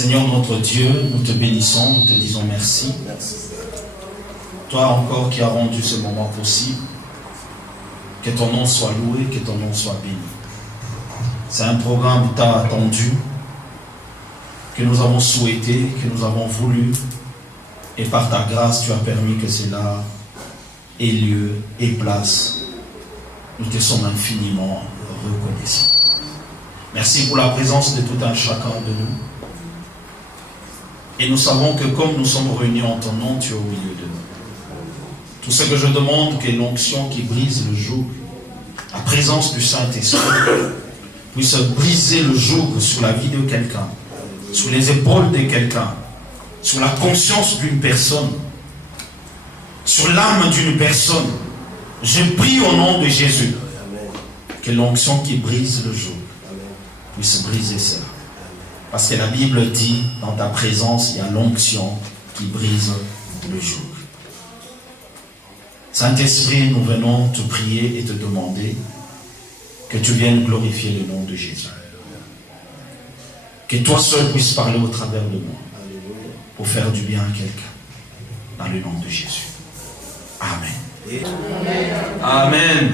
Seigneur notre Dieu, nous te bénissons, nous te disons merci. Toi encore qui as rendu ce moment possible, que ton nom soit loué, que ton nom soit béni. C'est un programme tant attendu, que nous avons souhaité, que nous avons voulu, et par ta grâce, tu as permis que cela ait lieu et place. Nous te sommes infiniment reconnaissants. Merci pour la présence de tout un chacun de nous. Et nous savons que comme nous sommes réunis en ton nom, tu es au milieu de nous. Tout ce que je demande, que l'onction qui brise le joug, la présence du Saint-Esprit, puisse briser le joug sur la vie de quelqu'un, sur les épaules de quelqu'un, sur la conscience d'une personne, sur l'âme d'une personne. Je prie au nom de Jésus que l'onction qui brise le joug puisse briser cela. Parce que la Bible dit, dans ta présence, il y a l'onction qui brise le joug. Saint-Esprit, nous venons te prier et te demander que tu viennes glorifier le nom de Jésus. Que toi seul puisses parler au travers de moi pour faire du bien à quelqu'un. Dans le nom de Jésus. Amen. Amen. Amen.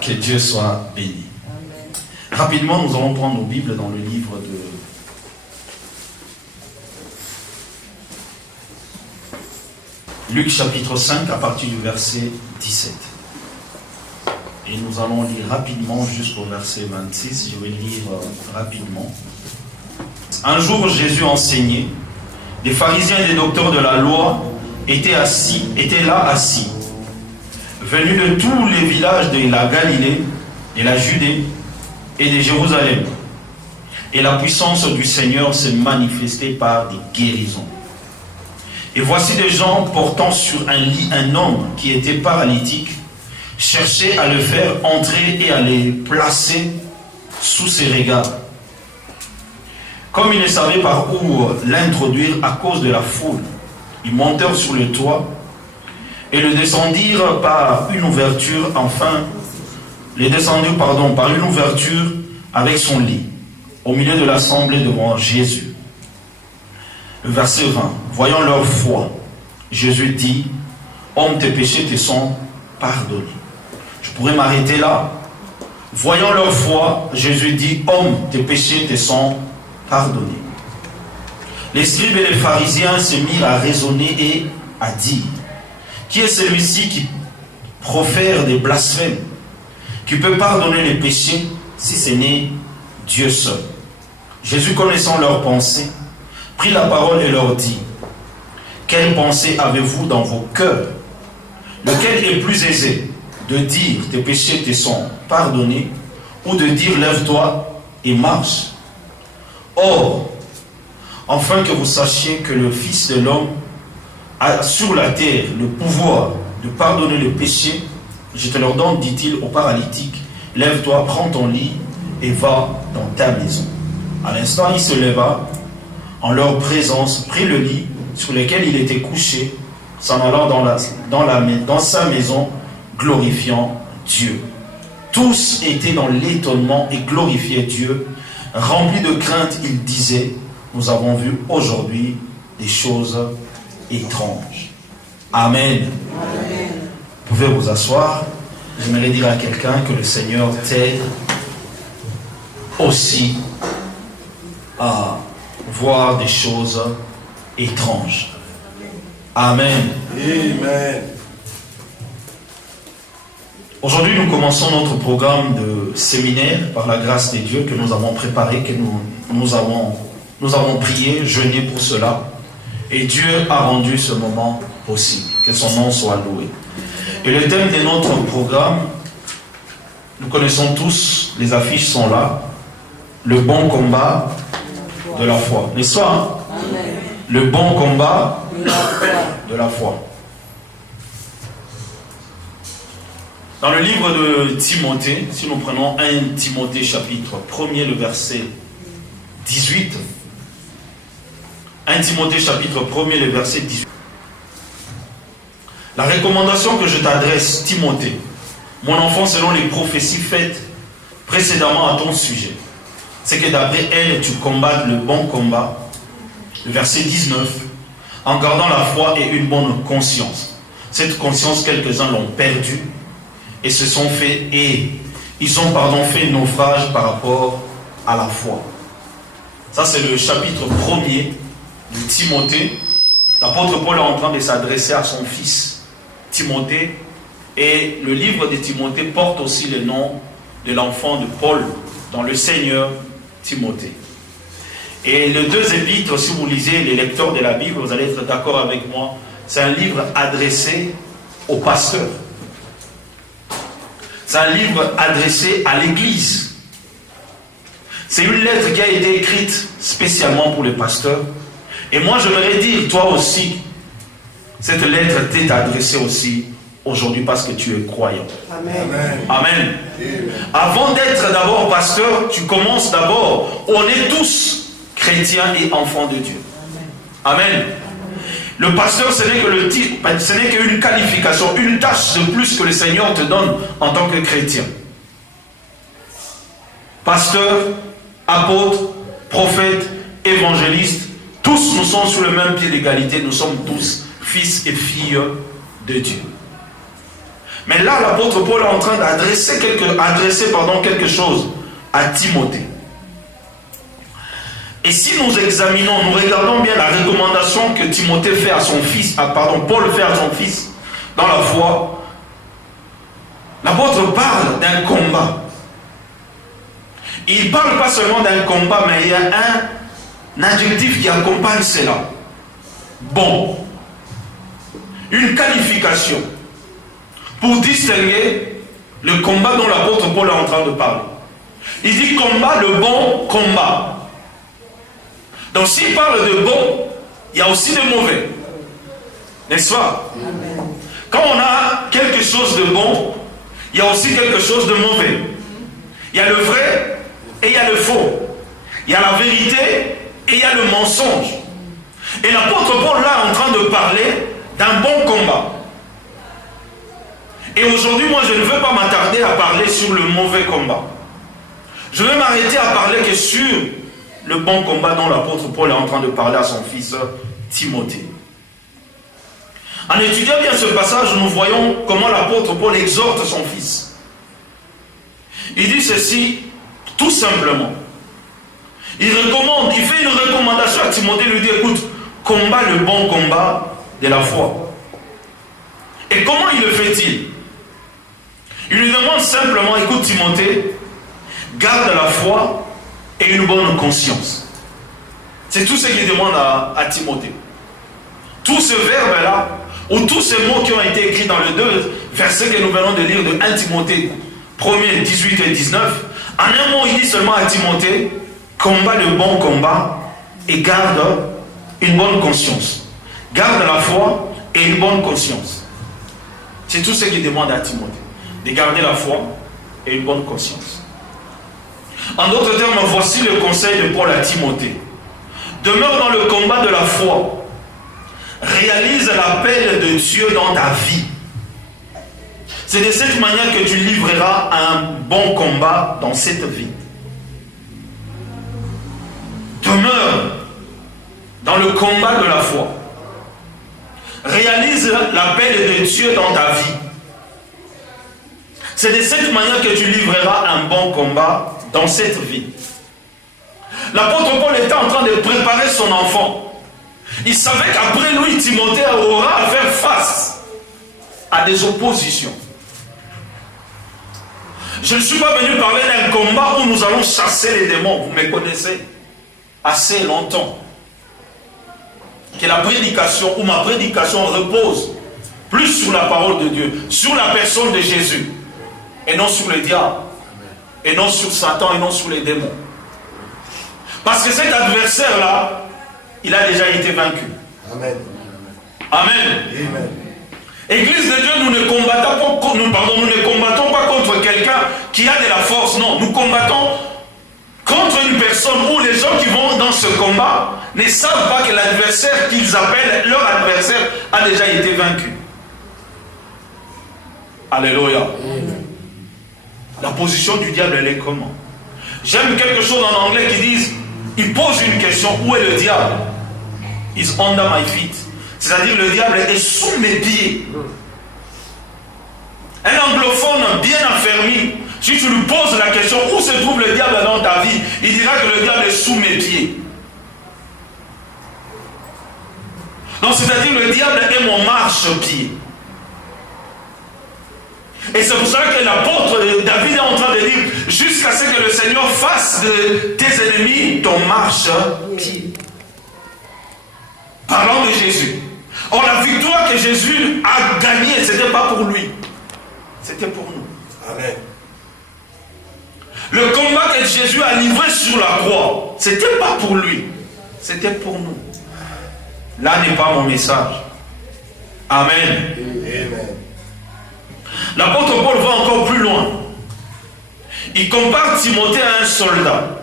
Que Dieu soit béni. Rapidement, nous allons prendre nos Bibles dans le livre de Luc chapitre 5 à partir du verset 17. Et nous allons lire rapidement jusqu'au verset 26. Je vais lire rapidement. Un jour, Jésus enseignait. Des pharisiens et des docteurs de la loi étaient là assis, venus de tous les villages de la Galilée, de la Judée et de Jérusalem. Et la puissance du Seigneur s'est manifestée par des guérisons. Et voici des gens portant sur un lit un homme qui était paralytique, cherchaient à le faire entrer et à le placer sous ses regards. Comme ils ne savaient par où l'introduire à cause de la foule, ils montèrent sur le toit et le descendirent par une ouverture, par une ouverture avec son lit, au milieu de l'assemblée devant Jésus. Le verset 20. Voyant leur foi, Jésus dit, « Homme, tes péchés te sont pardonnés. » Je pourrais m'arrêter là. Voyant leur foi, Jésus dit, « Homme, tes péchés te sont pardonnés. » Les scribes et les pharisiens se mirent à raisonner et à dire, « Qui est celui-ci qui profère des blasphèmes, qui peut pardonner les péchés si ce n'est Dieu seul ?» Jésus, connaissant leurs pensées, prit la parole et leur dit, « Quelle pensée avez-vous dans vos cœurs? Lequel est plus aisé, de dire tes péchés te sont pardonnés, ou de dire lève-toi et marche? Or, afin que vous sachiez que le Fils de l'homme a sur la terre le pouvoir de pardonner les péchés, je te leur donne, dit-il au paralytique, lève-toi, prends ton lit et va dans ta maison. À l'instant, il se leva, en leur présence, prit le lit sur lequel il était couché, s'en allant dans sa maison, glorifiant Dieu. Tous étaient dans l'étonnement et glorifiaient Dieu. Remplis de crainte, ils disaient, nous avons vu aujourd'hui des choses étranges. Amen. Amen. Vous pouvez vous asseoir. J'aimerais dire à quelqu'un que le Seigneur t'aide aussi à voir des choses étranges. Amen. Amen. Aujourd'hui, nous commençons notre programme de séminaire par la grâce de Dieu que nous avons préparé, que nous avons prié, jeûné pour cela. Et Dieu a rendu ce moment possible. Que son nom soit loué. Et le thème de notre programme, nous connaissons tous, les affiches sont là. Le bon combat de la foi. N'est-ce pas? Amen. Le bon combat de la foi. Dans le livre de Timothée, si nous prenons 1 Timothée chapitre 1er, le verset 18. 1 Timothée chapitre 1er, le verset 18. La recommandation que je t'adresse, Timothée, mon enfant, selon les prophéties faites précédemment à ton sujet, c'est que d'après elle, tu combattes le bon combat, Le verset 19. En gardant la foi et une bonne conscience. Cette conscience, quelques-uns l'ont perdue et se sont fait, et ils ont fait naufrage par rapport à la foi. Ça, c'est le chapitre 1er de Timothée. L'apôtre Paul est en train de s'adresser à son fils Timothée. Et le livre de Timothée porte aussi le nom de l'enfant de Paul dans le Seigneur, Timothée. Et les deux épîtres, si vous lisez les lecteurs de la Bible, vous allez être d'accord avec moi, c'est un livre adressé aux pasteurs. C'est un livre adressé à l'Église. C'est une lettre qui a été écrite spécialement pour les pasteurs. Et moi, j'aimerais dire, toi aussi, cette lettre t'est adressée aussi aujourd'hui parce que tu es croyant. Amen. Amen. Avant d'être d'abord pasteur, tu commences d'abord, on est tous chrétiens et enfants de Dieu. Amen. Le pasteur, ce n'est que le titre, ce n'est qu'une qualification, une tâche de plus que le Seigneur te donne en tant que chrétien. Pasteur, apôtre, prophète, évangéliste, tous nous sommes sur le même pied d'égalité, nous sommes tous fils et filles de Dieu. Mais là, l'apôtre Paul est en train d'adresser quelque chose à Timothée. Et si nous examinons, nous regardons bien la recommandation que Timothée fait à son fils, Paul fait à son fils dans la foi, l'apôtre parle d'un combat. Il ne parle pas seulement d'un combat, mais il y a un adjectif qui accompagne cela. Bon. Une qualification pour distinguer le combat dont l'apôtre Paul est en train de parler. Il dit combat, le bon combat. Donc s'il parle de bon, il y a aussi de mauvais. N'est-ce pas? Amen. Quand on a quelque chose de bon, il y a aussi quelque chose de mauvais. Il y a le vrai et il y a le faux. Il y a la vérité et il y a le mensonge. Et l'apôtre Paul là est en train de parler d'un bon combat. Et aujourd'hui, moi, je ne veux pas m'attarder à parler sur le mauvais combat. Je vais m'arrêter à parler que sur le bon combat dont l'apôtre Paul est en train de parler à son fils Timothée. En étudiant bien ce passage, nous voyons comment l'apôtre Paul exhorte son fils. Il dit ceci, tout simplement. Il fait une recommandation à Timothée, il lui dit, écoute, combat le bon combat de la foi. Et comment il le fait-il? Il lui demande simplement, écoute Timothée, garde la foi et une bonne conscience. C'est tout ce qu'il demande à Timothée. Tout ce verbe-là, ou tous ces mots qui ont été écrits dans les deux versets que nous venons de lire de 1 Timothée 1er, 18 et 19, en un mot, il dit seulement à Timothée, combat le bon combat et garde une bonne conscience. Garde la foi et une bonne conscience. C'est tout ce qu'il demande à Timothée. De garder la foi et une bonne conscience. En d'autres termes, voici le conseil de Paul à Timothée. Demeure dans le combat de la foi. Réalise l'appel de Dieu dans ta vie. C'est de cette manière que tu livreras un bon combat dans cette vie. Demeure dans le combat de la foi. Réalise l'appel de Dieu dans ta vie. C'est de cette manière que tu livreras un bon combat dans cette vie. L'apôtre Paul était en train de préparer son enfant. Il savait qu'après lui, Timothée aura à faire face à des oppositions. Je ne suis pas venu parler d'un combat où nous allons chasser les démons. Vous me connaissez assez longtemps. Que la prédication ou ma prédication repose plus sur la parole de Dieu, sur la personne de Jésus. Et non sur le diable, et non sur Satan, et non sur les démons. Parce que cet adversaire-là, il a déjà été vaincu. Amen. Amen. Amen. Église de Dieu, nous ne combattons pas contre quelqu'un qui a de la force. Non, nous combattons contre une personne où les gens qui vont dans ce combat ne savent pas que l'adversaire qu'ils appellent leur adversaire a déjà été vaincu. Alléluia. Amen. La position du diable, elle est comment? J'aime quelque chose en anglais qui dit, il pose une question, où est le diable? is under my feet. C'est-à-dire le diable est sous mes pieds. Un anglophone bien affermi, si tu lui poses la question où se trouve le diable dans ta vie, il dira que le diable est sous mes pieds. Donc c'est-à-dire le diable est mon marche-pied. Et c'est pour ça que l'apôtre David est en train de dire jusqu'à ce que le Seigneur fasse de tes ennemis ton marche-pied. Parlons de Jésus. Or la victoire que Jésus a gagnée, ce n'était pas pour lui. C'était pour nous. Amen. Le combat que Jésus a livré sur la croix, ce n'était pas pour lui. C'était pour nous. Là n'est pas mon message. Amen. Amen. L'apôtre Paul va encore plus loin. Il compare Timothée à un soldat.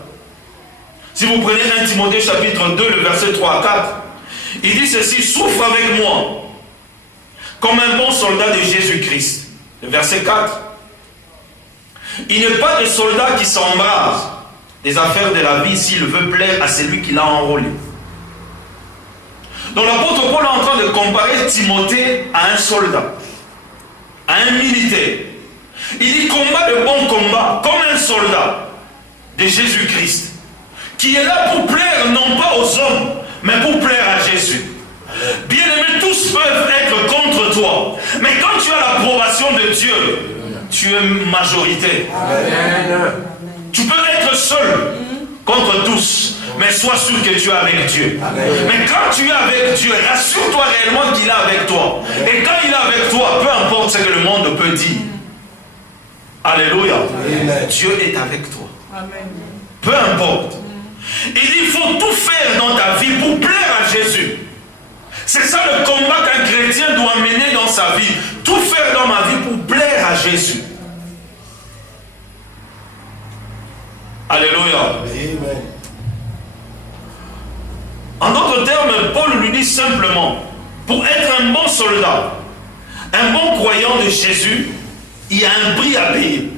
Si vous prenez 1 Timothée chapitre 2, le verset 3 à 4, il dit ceci: souffre avec moi comme un bon soldat de Jésus-Christ. Le verset 4. Il n'est pas de soldat qui s'embrase des affaires de la vie s'il veut plaire à celui qui l'a enrôlé. Donc l'apôtre Paul est en train de comparer Timothée à un soldat, à un militaire. Il dit combat le bon combat comme un soldat de Jésus-Christ qui est là pour plaire non pas aux hommes mais pour plaire à Jésus. Bien-aimés, tous peuvent être contre toi, mais quand tu as l'approbation de Dieu, tu es majorité. Amen. Tu peux être seul contre tous, mais sois sûr que tu es avec Dieu. Amen. Mais quand tu es avec Dieu, rassure-toi réellement qu'il est avec toi. Et quand il est avec toi, peu importe ce que le monde peut dire. Alléluia. Amen. Dieu est avec toi. Amen. Peu importe. Il faut tout faire dans ta vie pour plaire à Jésus. C'est ça le combat qu'un chrétien doit mener dans sa vie. Tout faire dans ma vie pour plaire à Jésus. Alléluia. Amen. En d'autres termes, Paul lui dit simplement, pour être un bon soldat, un bon croyant de Jésus, il y a un prix à payer.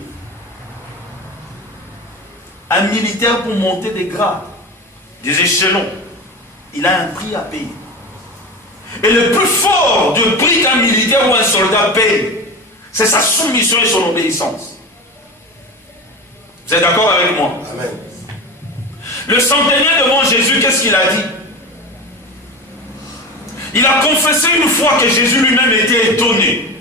Un militaire pour monter des grades, des échelons, il a un prix à payer. Et le plus fort de prix qu'un militaire ou un soldat paye, c'est sa soumission et son obéissance. Vous êtes d'accord avec moi? Amen. Le centenier devant Jésus, qu'est-ce qu'il a dit? Il a confessé une fois que Jésus lui-même était étonné.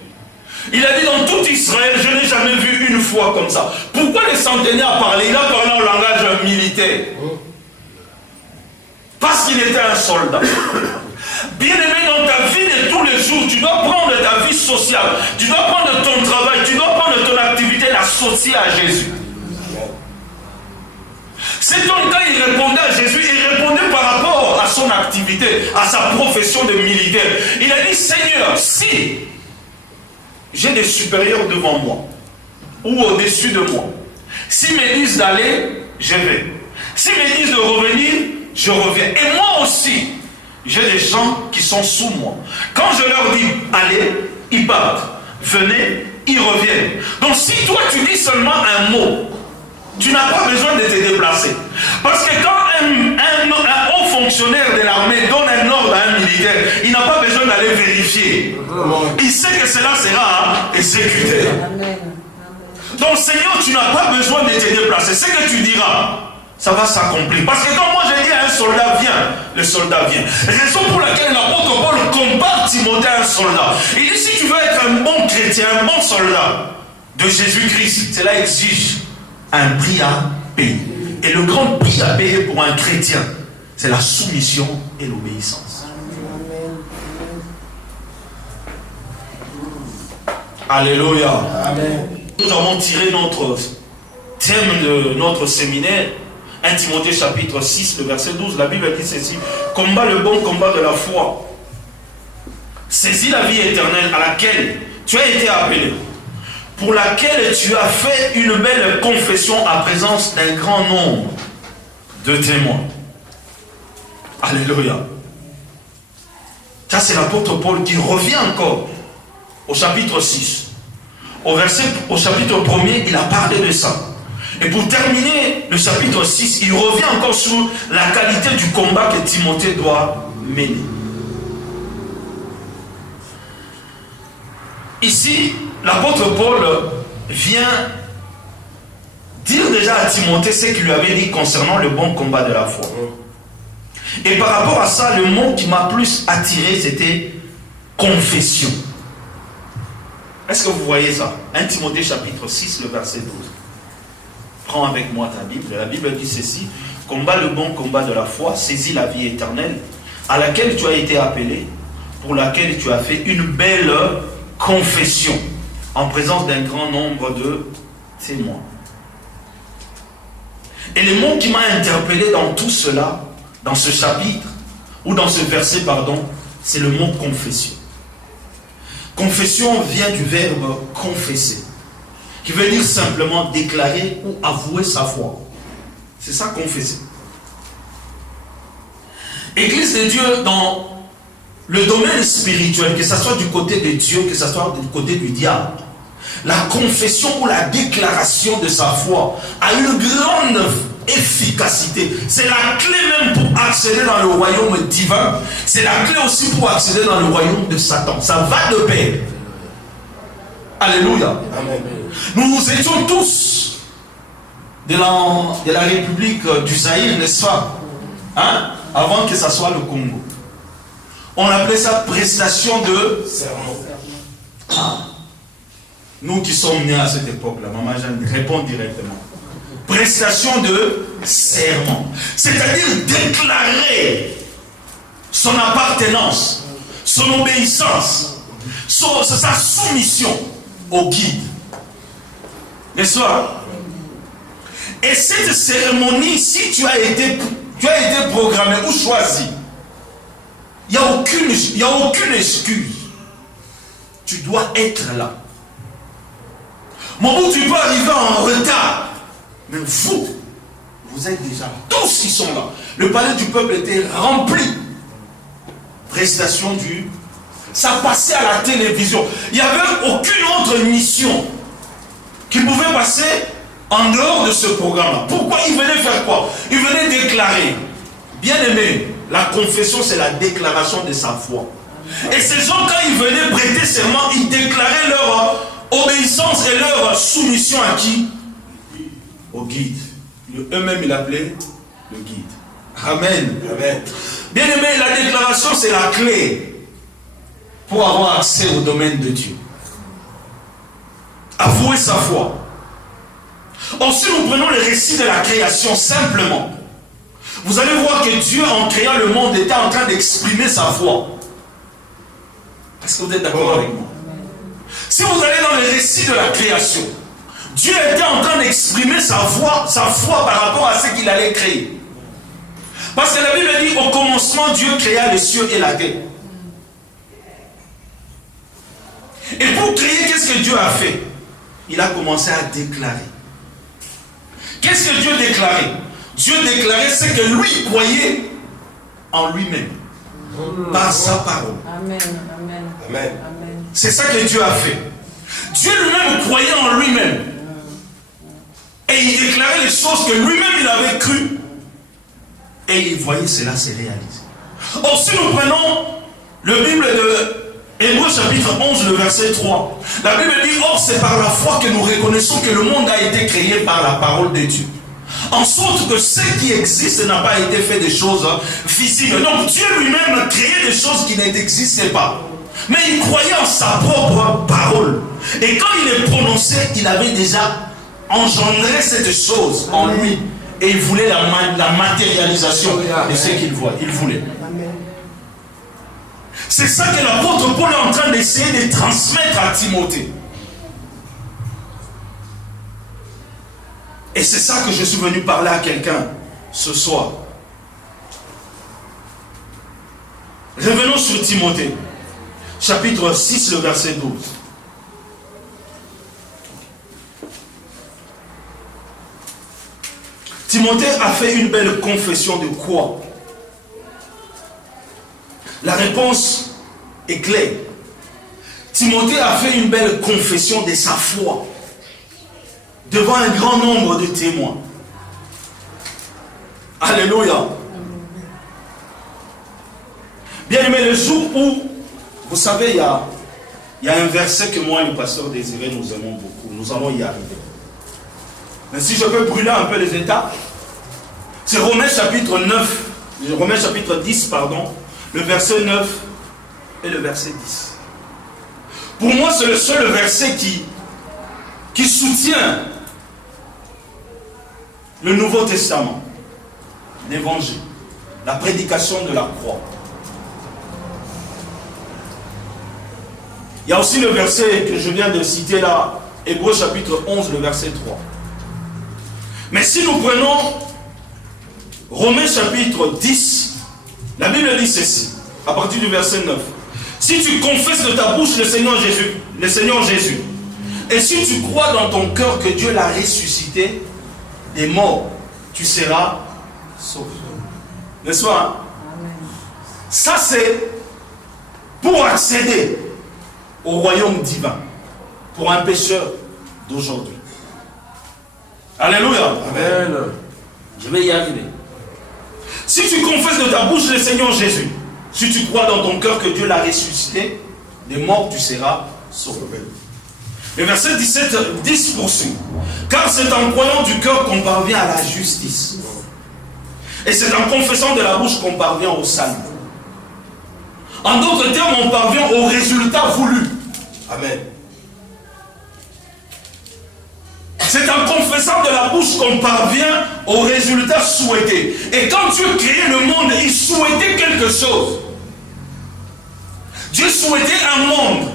Il a dit dans tout Israël, je n'ai jamais vu une foi comme ça. Pourquoi le centenier a parlé? Il a parlé en langage militaire. Parce qu'il était un soldat. Bien-aimé, dans ta vie de tous les jours, tu dois prendre ta vie sociale, tu dois prendre ton travail, tu dois prendre ton activité, l'associer à Jésus. C'est donc quand il répondait à Jésus, il répondait par rapport à son activité, à sa profession de militaire. Il a dit, Seigneur, si j'ai des supérieurs devant moi, ou au-dessus de moi, s'ils me disent d'aller, je vais. S'ils me disent de revenir, je reviens. Et moi aussi, j'ai des gens qui sont sous moi. Quand je leur dis, allez, ils partent. Venez, ils reviennent. Donc si toi tu dis seulement un mot, tu n'as pas besoin de te déplacer. Parce que quand un haut fonctionnaire de l'armée donne un ordre à un militaire, il n'a pas besoin d'aller vérifier. Il sait que cela sera exécuté. Donc Seigneur, tu n'as pas besoin de te déplacer. Ce que tu diras, ça va s'accomplir. Parce que quand moi je dis à un soldat, viens, le soldat vient. Raison pour laquelle l'apôtre Paul compare Timothée à un soldat. Il dit, si tu veux être un bon chrétien, un bon soldat de Jésus-Christ, cela exige un prix à payer. Et le grand prix à payer pour un chrétien, c'est la soumission et l'obéissance. Alléluia. Amen. Nous avons tiré notre thème de notre séminaire, 1 Timothée chapitre 6, le verset 12. La Bible dit ceci: combat le bon combat de la foi. Saisis la vie éternelle à laquelle tu as été appelé, pour laquelle tu as fait une belle confession en présence d'un grand nombre de témoins. Alléluia. Ça, c'est l'apôtre Paul qui revient encore au chapitre 6. Au chapitre 1er, il a parlé de ça. Et pour terminer le chapitre 6, il revient encore sur la qualité du combat que Timothée doit mener. Ici, l'apôtre Paul vient dire déjà à Timothée ce qu'il lui avait dit concernant le bon combat de la foi. Et par rapport à ça, le mot qui m'a plus attiré, c'était confession. Est-ce que vous voyez ça? 1 Timothée chapitre 6, le verset 12. Prends avec moi ta Bible. La Bible dit ceci: combat le bon combat de la foi, saisis la vie éternelle, à laquelle tu as été appelé, pour laquelle tu as fait une belle confession, en présence d'un grand nombre de témoins. Et le mot qui m'a interpellé dans tout cela, dans ce chapitre, ou dans ce verset, pardon, c'est le mot confession. Confession vient du verbe confesser, qui veut dire simplement déclarer ou avouer sa foi. C'est ça, confesser. Église de Dieu, dans le domaine spirituel, que ce soit du côté de Dieu, que ce soit du côté du diable, la confession ou la déclaration de sa foi a une grande efficacité. C'est la clé même pour accéder dans le royaume divin. C'est la clé aussi pour accéder dans le royaume de Satan. Ça va de pair. Alléluia. Amen. Nous étions tous de la République du Zaïre, n'est-ce pas? Hein? Avant que ça soit le Congo. On appelait ça prestation de Serment. Ah. Nous qui sommes nés à cette époque-là, Maman Jeanne répond directement. Prestation de serment. C'est-à-dire déclarer son appartenance, son obéissance, sa soumission au guide. N'est-ce pas? Et cette cérémonie, si tu as été programmé ou choisi, il n'y a aucune excuse. Tu dois être là. Mon bout, tu peux arriver en retard. Mais vous êtes déjà là. Tous qui sont là. Le palais du peuple était rempli. Prestation du... Ça passait à la télévision. Il n'y avait aucune autre mission qui pouvait passer en dehors de ce programme-là. Pourquoi ils venaient faire quoi? Ils venaient déclarer. Bien aimé, la confession, c'est la déclaration de sa foi. Et ces gens, quand ils venaient prêter serment, ils déclaraient leur obéissance et leur soumission à qui? Au guide. Eux-mêmes, ils l'appelaient le guide. Amen. Amen. Bien aimé, la déclaration, c'est la clé pour avoir accès au domaine de Dieu. Avouer sa foi. Or, si nous prenons le récit de la création simplement, vous allez voir que Dieu, en créant le monde, était en train d'exprimer sa foi. Est-ce que vous êtes d'accord avec moi? Si vous allez dans le récit de la création, Dieu était en train d'exprimer sa foi par rapport à ce qu'il allait créer. Parce que la Bible dit, au commencement, Dieu créa les cieux et la terre. Et pour créer, qu'est-ce que Dieu a fait? Il a commencé à déclarer. Qu'est-ce que Dieu déclarait? Dieu déclarait ce que lui croyait en lui-même. Par sa parole. Amen. Amen. Amen. Amen. C'est ça que Dieu a fait. Dieu lui-même croyait en lui-même. Et il déclarait les choses que lui-même il avait cru. Et il voyait cela se réaliser. Or, si nous prenons le Bible de Hébreux chapitre 11, le verset 3, la Bible dit, or c'est par la foi que nous reconnaissons que le monde a été créé par la parole de Dieu. En sorte que ce qui existe n'a pas été fait de choses visibles. Donc Dieu lui-même créait des choses qui n'existaient pas. Mais il croyait en sa propre parole. Et quand il est prononcé, il avait déjà engendré cette chose en lui. Et il voulait la matérialisation de ce qu'il voit. Il voulait. C'est ça que l'apôtre Paul est en train d'essayer de transmettre à Timothée. Et c'est ça que je suis venu parler à quelqu'un ce soir. Revenons sur Timothée, chapitre 6, le verset 12. Timothée a fait une belle confession de quoi? La réponse est claire. Timothée a fait une belle confession de sa foi devant un grand nombre de témoins. Alléluia. Bien aimé, le jour où, vous savez, il y a un verset que moi et le pasteur Désiré, nous aimons beaucoup. Nous allons y arriver. Mais si je peux brûler un peu les étapes, c'est Romains chapitre 9, Romains chapitre 10, pardon, le verset 9 et le verset 10. Pour moi, c'est le seul verset qui soutient le Nouveau Testament, l'évangile, la prédication de la croix. Il y a aussi le verset que je viens de citer là, Hébreux chapitre 11, le verset 3. Mais si nous prenons Romains chapitre 10, la Bible dit ceci, à partir du verset 9. Si tu confesses de ta bouche le Seigneur Jésus, et si tu crois dans ton cœur que Dieu l'a ressuscité des morts, tu seras sauvé. N'est-ce pas? Hein? Ça c'est pour accéder au royaume divin, pour un pécheur d'aujourd'hui. Alléluia. Amen. Je vais y arriver. Si tu confesses de ta bouche le Seigneur Jésus, si tu crois dans ton cœur que Dieu l'a ressuscité des morts, tu seras sauvé. Le verset 10 poursuit. Car c'est en croyant du cœur qu'on parvient à la justice. Et c'est en confessant de la bouche qu'on parvient au salut. En d'autres termes, on parvient au résultat voulu. Amen. C'est en confessant de la bouche qu'on parvient au résultat souhaité. Et quand Dieu créait le monde, il souhaitait quelque chose. Dieu souhaitait un monde.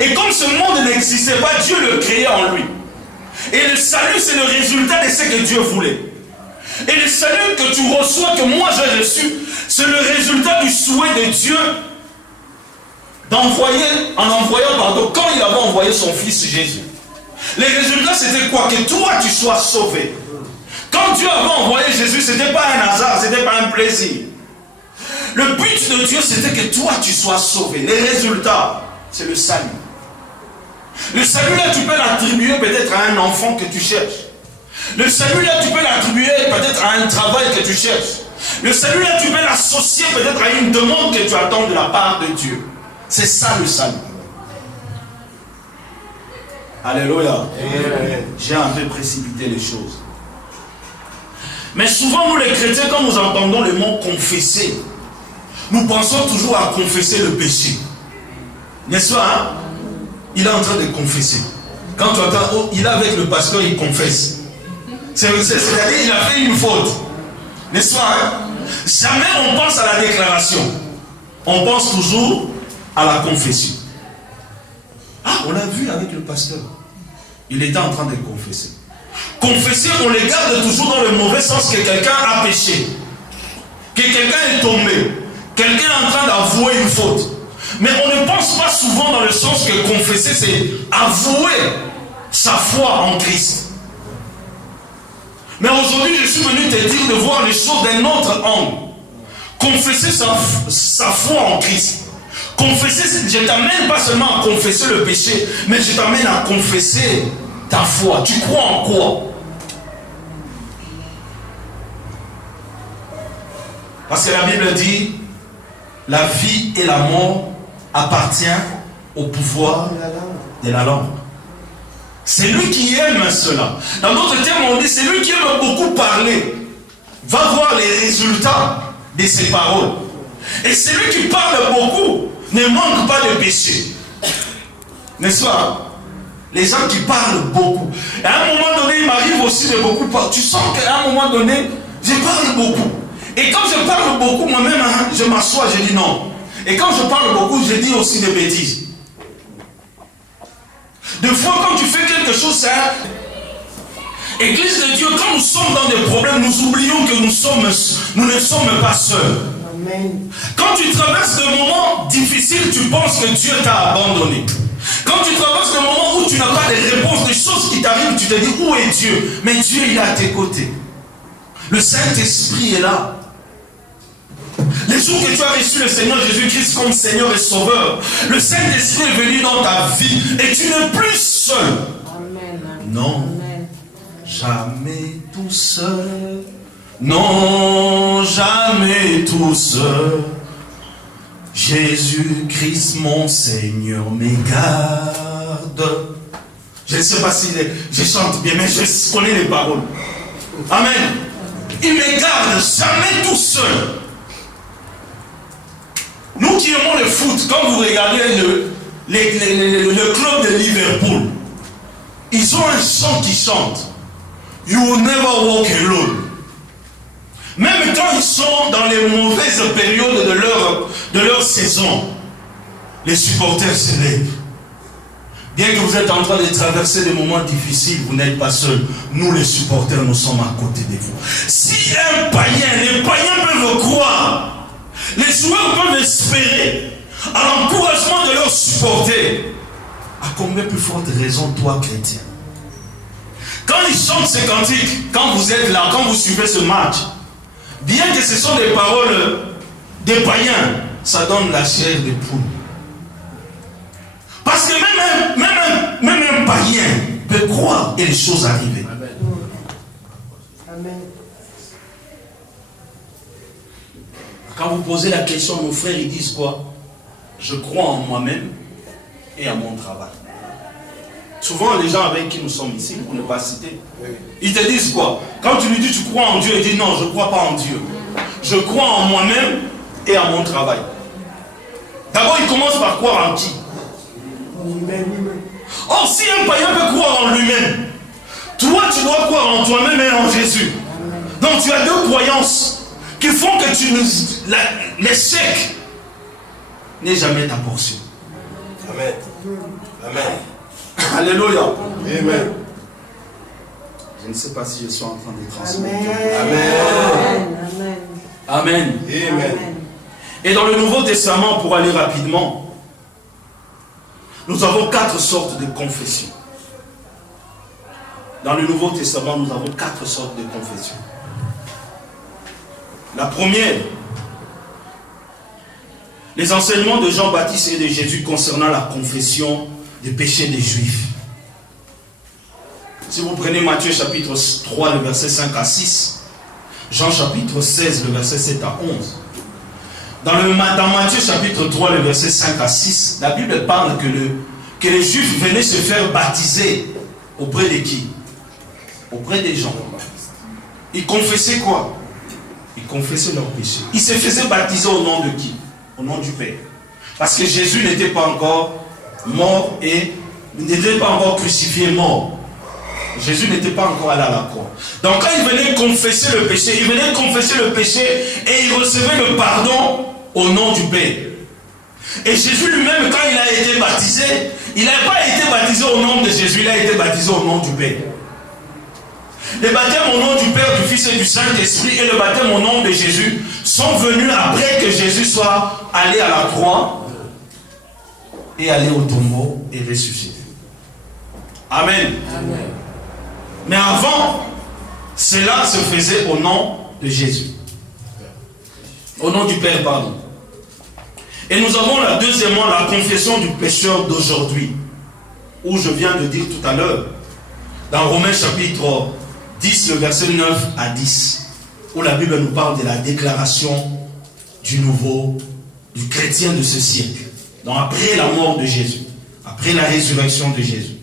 Et comme ce monde n'existait pas, Dieu le créait en lui. Et le salut, c'est le résultat de ce que Dieu voulait. Et le salut que tu reçois, que moi j'ai reçu, c'est le résultat du souhait de Dieu quand il avait envoyé son fils Jésus. Le résultat, c'était quoi? Que toi, tu sois sauvé. Quand Dieu avait envoyé Jésus, ce n'était pas un hasard, ce n'était pas un plaisir. Le but de Dieu, c'était que toi, tu sois sauvé. Le résultat, c'est le salut. Le salut, là, tu peux l'attribuer peut-être à un enfant que tu cherches. Le salut, là, tu peux l'attribuer peut-être à un travail que tu cherches. Le salut, là, tu peux l'associer peut-être à une demande que tu attends de la part de Dieu. C'est ça le salut. Alléluia. J'ai un peu précipité les choses. Mais souvent, nous les chrétiens, quand nous entendons le mot confesser, nous pensons toujours à confesser le péché. N'est-ce pas, hein? Il est en train de confesser. Quand tu entends, oh, il est avec le pasteur, il confesse. C'est-à-dire qu'il a fait une faute. N'est-ce pas, hein? Jamais on pense à la déclaration. On pense toujours à la confession. Ah, on l'a vu avec le pasteur. Il était en train de confesser. Confesser, on les garde toujours dans le mauvais sens, que quelqu'un a péché. Que quelqu'un est tombé. Quelqu'un est en train d'avouer une faute. Mais on ne pense pas souvent dans le sens que confesser, c'est avouer sa foi en Christ. Mais aujourd'hui, je suis venu te dire de voir les choses d'un autre angle. Confesser sa foi en Christ. Confesser, je ne t'amène pas seulement à confesser le péché, mais je t'amène à confesser ta foi. Tu crois en quoi? Parce que la Bible dit, la vie et la mort appartiennent au pouvoir de la langue. C'est lui qui aime cela. Dans d'autres termes, on dit, c'est lui qui aime beaucoup parler. Va voir les résultats de ses paroles. Et celui qui parle beaucoup ne manque pas de péché. N'est-ce pas? Les gens qui parlent beaucoup. Et à un moment donné, il m'arrive aussi de beaucoup parler. Tu sens qu'à un moment donné, je parle beaucoup. Et quand je parle beaucoup, moi-même, je m'assois, je dis non. Et quand je parle beaucoup, je dis aussi des bêtises. Des fois, quand tu fais quelque chose, c'est Église de Dieu, quand nous sommes dans des problèmes, nous oublions que nous ne sommes pas seuls. Amen. Quand tu traverses des moments difficiles, tu penses que Dieu t'a abandonné. Quand tu traverses des moments où tu n'as pas de réponse, des choses qui t'arrivent, tu te dis où est Dieu? Mais Dieu, il est à tes côtés. Le Saint-Esprit est là. Les jours que tu as reçu le Seigneur Jésus-Christ comme Seigneur et Sauveur, le Saint-Esprit est venu dans ta vie et tu n'es plus seul. Amen. Non, amen. Jamais tout seul. Non, jamais tout seul. Jésus-Christ, mon Seigneur, me garde. Je ne sais pas si je chante bien, mais je connais les paroles. Amen. Il me garde jamais tout seul. Nous qui aimons le foot, quand vous regardez le club de Liverpool, ils ont un chant qui chante. You will never walk alone. Même quand ils sont dans les mauvaises périodes de leur saison, les supporters se lèvent. Bien que vous êtes en train de traverser des moments difficiles, vous n'êtes pas seul. Nous, les supporters, nous sommes à côté de vous. Si un païen, les païens peuvent croire, les joueurs peuvent espérer à l'encouragement de leurs supporters, à combien plus forte raison, toi, chrétien? Quand ils chantent ces cantiques, quand vous êtes là, quand vous suivez ce match, bien que ce sont des paroles des païens, ça donne la chair des poules. Parce que même un païen peut croire et les choses arriver. Amen. Quand vous posez la question, nos frères, ils disent quoi? Je crois en moi-même et à mon travail. Souvent, les gens avec qui nous sommes ici, pour ne pas citer, ils te disent quoi? Quand tu lui dis tu crois en Dieu, il dit non, je ne crois pas en Dieu. Je crois en moi-même et à mon travail. D'abord, il commence par croire en qui? Or, si un païen peut croire en lui-même, toi, tu dois croire en toi-même et en Jésus. Donc, tu as deux croyances qui font que l'échec n'est jamais ta portion. Amen. Amen. Alléluia. Amen. Je ne sais pas si je suis en train de transmettre. Amen. Amen. Amen. Et dans le Nouveau Testament, pour aller rapidement, nous avons 4 sortes de confessions. Dans le Nouveau Testament, nous avons 4 sortes de confessions. La première, les enseignements de Jean-Baptiste et de Jésus concernant la confession des péchés des Juifs. Si vous prenez Matthieu chapitre 3, le verset 5 à 6, Jean chapitre 16, le verset 7 à 11. Dans Matthieu chapitre 3, le verset 5 à 6, la Bible parle que les Juifs venaient se faire baptiser auprès de qui? Auprès des gens. Ils confessaient quoi? Ils confessaient leurs péchés. Ils se faisaient baptiser au nom de qui? Au nom du Père. Parce que Jésus n'était pas encore mort et n'était pas encore crucifié mort. Jésus n'était pas encore allé à la croix. Donc quand il venait confesser le péché, il venait confesser le péché et il recevait le pardon au nom du Père. Et Jésus lui-même, quand il a été baptisé, il n'a pas été baptisé au nom de Jésus, il a été baptisé au nom du Père. Le baptême au nom du Père, du Fils et du Saint-Esprit et le baptême au nom de Jésus sont venus après que Jésus soit allé à la croix et allé au tombeau et ressuscité. Amen. Amen. Mais avant, cela se faisait au nom de Jésus. Au nom du Père, pardon. Et nous avons deuxièmement la confession du pécheur d'aujourd'hui, où je viens de dire tout à l'heure, dans Romains chapitre 10, le verset 9 à 10, où la Bible nous parle de la déclaration du chrétien de ce siècle. Donc après la mort de Jésus, après la résurrection de Jésus.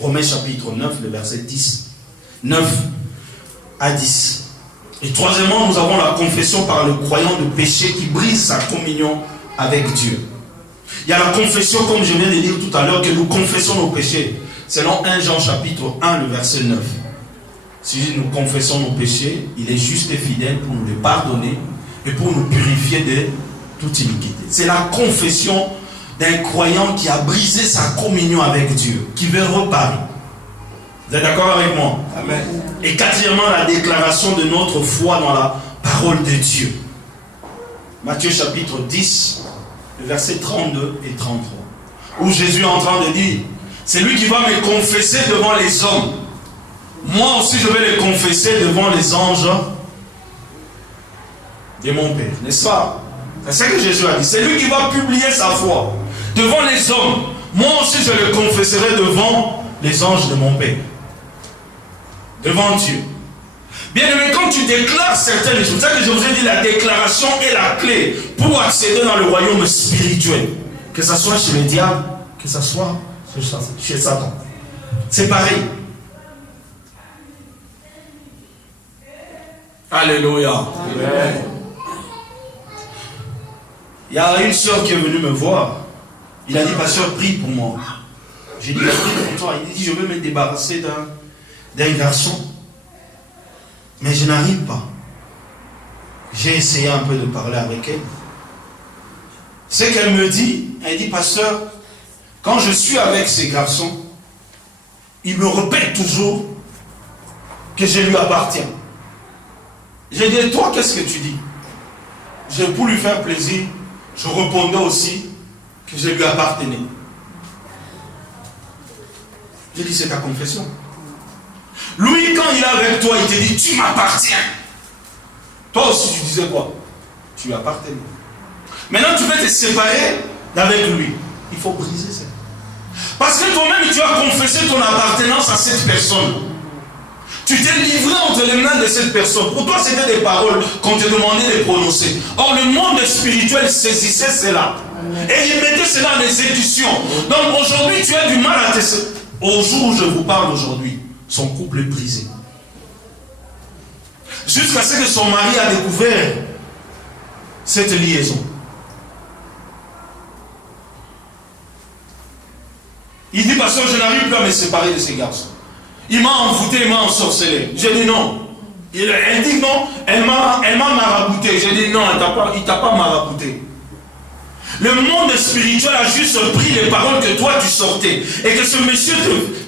Romains chapitre 9, le verset 10, 9 à 10. Et troisièmement, nous avons la confession par le croyant de péché qui brise sa communion avec Dieu. Il y a la confession, comme je viens de dire tout à l'heure, que nous confessons nos péchés. Selon 1 Jean chapitre 1, le verset 9. Si nous confessons nos péchés, il est juste et fidèle pour nous les pardonner et pour nous purifier de toute iniquité. C'est la confession d'un croyant qui a brisé sa communion avec Dieu, qui veut reparler. Vous êtes d'accord avec moi? Amen. Et quatrièmement, la déclaration de notre foi dans la parole de Dieu. Matthieu chapitre 10, le verset 32 et 33. Où Jésus est en train de dire, c'est lui qui va me confesser devant les hommes. Moi aussi je vais les confesser devant les anges de mon Père. N'est-ce pas? C'est ce que Jésus a dit. C'est lui qui va publier sa foi devant les hommes. Moi aussi je le confesserai devant les anges de mon Père. Devant Dieu. Bien aimé, quand tu déclares certaines choses, c'est ça que je vous ai dit, la déclaration est la clé pour accéder dans le royaume spirituel. Que ce soit chez le diable, que ce soit chez Satan. C'est pareil. Alléluia. Amen. Il y a une soeur qui est venue me voir. Il a dit, pasteur, prie pour moi. J'ai dit, prie pour toi. Il dit, je veux me débarrasser d'un garçon. Mais je n'arrive pas. J'ai essayé un peu de parler avec elle. Ce qu'elle me dit, elle dit, pasteur, quand je suis avec ces garçons, il me répète toujours que je lui appartiens. J'ai dit, toi, qu'est-ce que tu dis? Pour lui faire plaisir, je répondais aussi que je lui appartenais. J'ai dit, c'est ta confession. Lui, quand il est avec toi, il te dit, tu m'appartiens. Toi aussi, tu disais quoi? Tu lui appartenais. Maintenant, tu veux te séparer d'avec lui. Il faut briser ça. Parce que toi-même, tu as confessé ton appartenance à cette personne. Tu t'es livré entre les mains de cette personne. Pour toi, c'était des paroles qu'on te demandait de prononcer. Or, le monde spirituel saisissait cela. Et il mettait cela en exécution. Donc, aujourd'hui, tu as du mal à te... Au jour où je vous parle aujourd'hui, son couple est brisé. Jusqu'à ce que son mari a découvert cette liaison. Il dit, pasteur, je n'arrive plus à me séparer de ces garçons. Il m'a envoûté, il m'a ensorcelé. J'ai dit non. Elle dit non, elle m'a marabouté. J'ai dit non, il ne t'a pas marabouté. Le monde spirituel a juste pris les paroles que toi tu sortais. Et que ce monsieur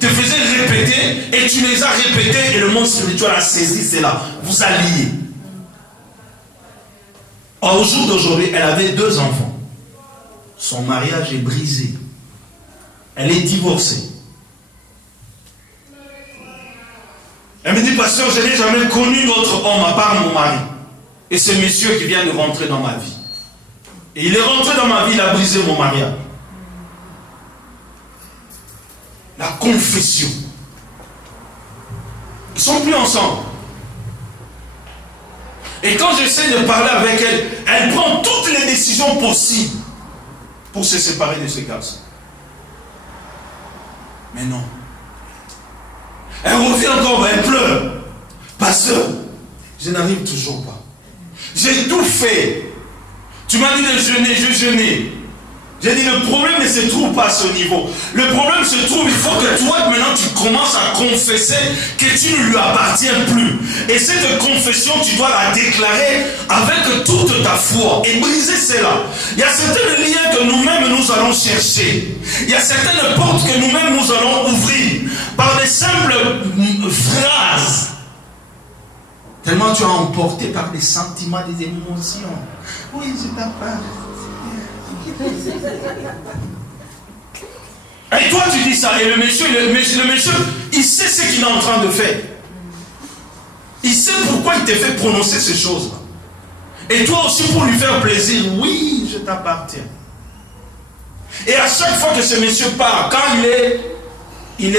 te faisait répéter. Et tu les as répétées. Et le monde spirituel a saisi cela. Vous a lié. Au jour d'aujourd'hui, elle avait 2 enfants. Son mariage est brisé. Elle est divorcée. Elle me dit, pasteur, je n'ai jamais connu d'autre homme à part mon mari. Et c'est monsieur qui vient de rentrer dans ma vie. Et il est rentré dans ma vie, il a brisé mon mariage. La confession. Ils ne sont plus ensemble. Et quand j'essaie de parler avec elle, elle prend toutes les décisions possibles pour se séparer de ce garçon. Mais non. Elle revient encore, elle pleure. Pasteur, je n'arrive toujours pas. J'ai tout fait. Tu m'as dit de jeûner, je jeûnais. J'ai dit, le problème ne se trouve pas à ce niveau. Le problème se trouve, il faut que toi, maintenant, tu commences à confesser que tu ne lui appartiens plus. Et cette confession, tu dois la déclarer avec toute ta foi et briser cela. Il y a certains liens que nous-mêmes, nous allons chercher. Il y a certaines portes que nous-mêmes, nous allons ouvrir par des simples phrases. Tellement tu es emporté par des sentiments, des émotions. Oui, je t'appartiens. Et toi tu dis ça, et le monsieur, il sait ce qu'il est en train de faire. Il sait pourquoi il t'a fait prononcer ces choses-là. Et toi aussi pour lui faire plaisir, oui, je t'appartiens. Et à chaque fois que ce monsieur part, quand il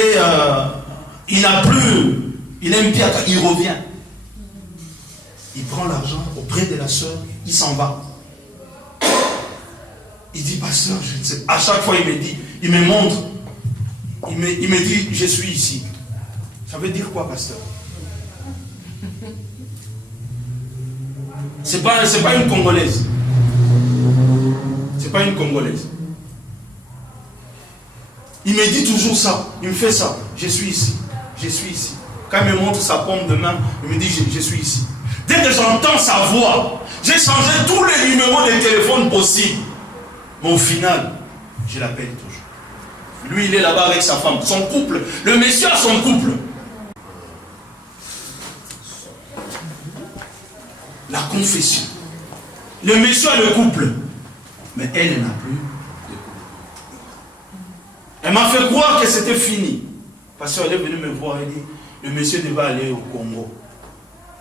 n'a plus, il aime bien, il revient. Il prend l'argent auprès de la soeur, il s'en va. Il dit, pasteur, je ne sais pas. À chaque fois, il me dit, il me montre, il me dit, je suis ici. Ça veut dire quoi, pasteur? C'est pas une Congolaise. C'est pas une Congolaise. Il me dit toujours ça. Il me fait ça. Je suis ici. Je suis ici. Quand il me montre sa paume de main, il me dit, je suis ici. Dès que j'entends sa voix, j'ai changé tous les numéros de téléphone possibles. Mais au final, je l'appelle toujours. Lui, il est là-bas avec sa femme. Son couple. Le monsieur a son couple. La confession. Le monsieur a le couple. Mais elle n'a plus de couple. Elle m'a fait croire que c'était fini. Parce qu'elle est venue me voir et dit, le monsieur devait aller au Congo.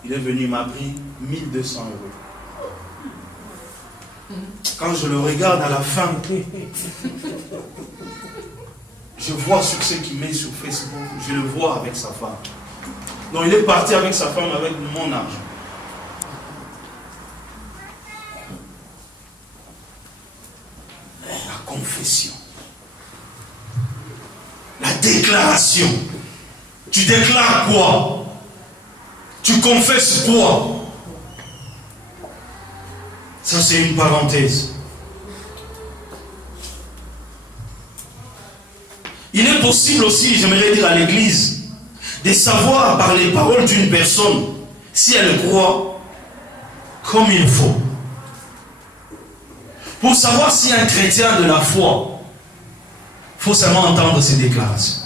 Il est venu, il m'a pris 1200 €. Quand je le regarde à la fin, je vois ce qu'il met sur Facebook, je le vois avec sa femme. Donc il est parti avec sa femme avec mon argent. La confession. La déclaration. Tu déclares quoi? Tu confesses quoi? Ça c'est une parenthèse. Il est possible aussi, j'aimerais dire à l'église, de savoir par les paroles d'une personne si elle croit comme il faut. Pour savoir si un chrétien de la foi, il faut seulement entendre ses déclarations.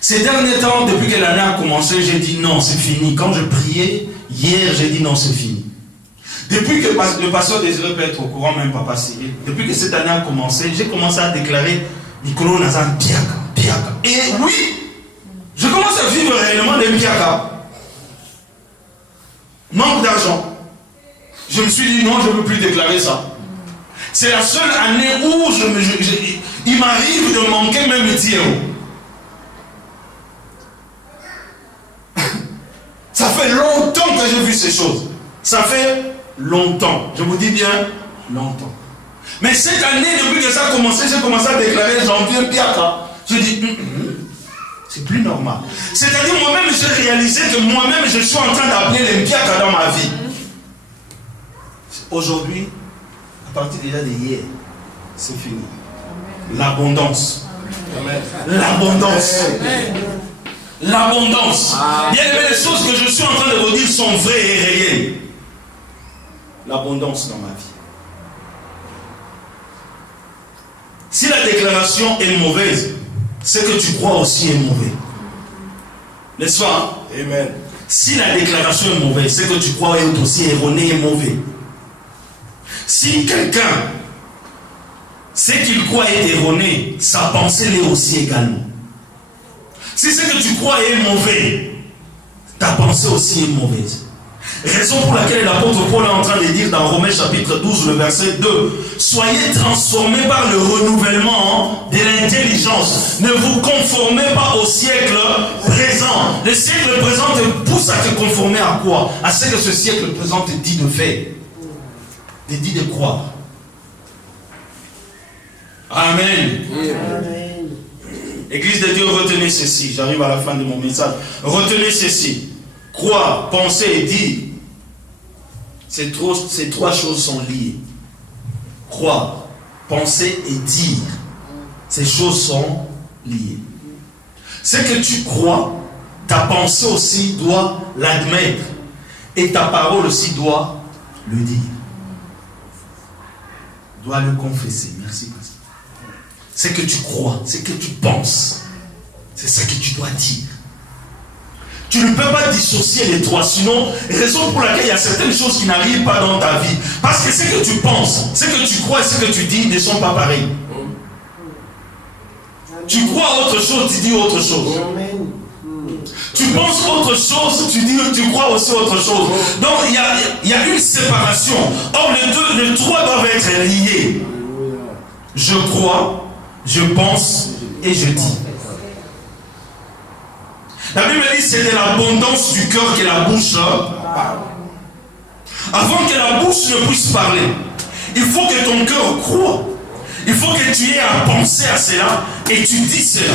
Ces derniers temps, depuis que l'année a commencé, j'ai dit non, c'est fini. Quand je priais, hier, j'ai dit non, c'est fini. Depuis que le pasteur Désiré peut être au courant, même Papa Cyril, depuis que cette année a commencé, j'ai commencé à déclarer Nicolas Nazan Piaka, Piaka. Et oui, je commence à vivre réellement des Piaka. Manque d'argent. Je me suis dit non, je ne veux plus déclarer ça. C'est la seule année où il m'arrive de manquer même Dieu. Ça fait longtemps que j'ai vu ces choses. Ça fait longtemps. Je vous dis bien, longtemps. Mais cette année, depuis que ça a commencé, j'ai commencé à déclarer janvier Piaka. Je dis, c'est plus normal. C'est-à-dire, moi-même, j'ai réalisé que moi-même, je suis en train d'appeler les Piaka dans ma vie. Aujourd'hui, à partir déjà d'hier, c'est fini. L'abondance. L'abondance. L'abondance. Bien aimé, les choses que je suis en train de vous dire sont vraies et réelles. L'abondance dans ma vie. Si la déclaration est mauvaise, ce que tu crois aussi est mauvais. N'est-ce pas? Amen. Si la déclaration est mauvaise, ce que tu crois est aussi erroné et mauvais. Si quelqu'un, ce qu'il croit est erroné, sa pensée l'est aussi également. Si ce que tu crois est mauvais, ta pensée aussi est mauvaise. Raison pour laquelle l'apôtre Paul est en train de dire dans Romains chapitre 12, le verset 2, soyez transformés par le renouvellement de l'intelligence. Ne vous conformez pas au siècle présent. Le siècle présent te pousse à te conformer à quoi? À ce que ce siècle présent te dit de faire, te dit de croire. Amen. Amen. Église de Dieu, retenez ceci. J'arrive à la fin de mon message. Retenez ceci. Croire, penser et dire. Ces trois choses sont liées. Croire, penser et dire. Ces choses sont liées. Ce que tu crois, ta pensée aussi doit l'admettre. Et ta parole aussi doit le dire. Doit le confesser. Merci, pasteur. Ce que tu crois, ce que tu penses, c'est ce que tu dois dire. Tu ne peux pas dissocier les trois, sinon, raison pour laquelle il y a certaines choses qui n'arrivent pas dans ta vie. Parce que ce que tu penses, ce que tu crois et ce que tu dis ne sont pas pareils. Tu crois autre chose, tu dis autre chose. Tu penses autre chose, tu crois aussi autre chose. Donc il y a une séparation. Or les trois doivent être liés. Je crois, je pense et je dis. La Bible dit que c'est de l'abondance du cœur que la bouche parle. Avant que la bouche ne puisse parler, il faut que ton cœur croie. Il faut que tu aies à penser à cela et tu dis cela.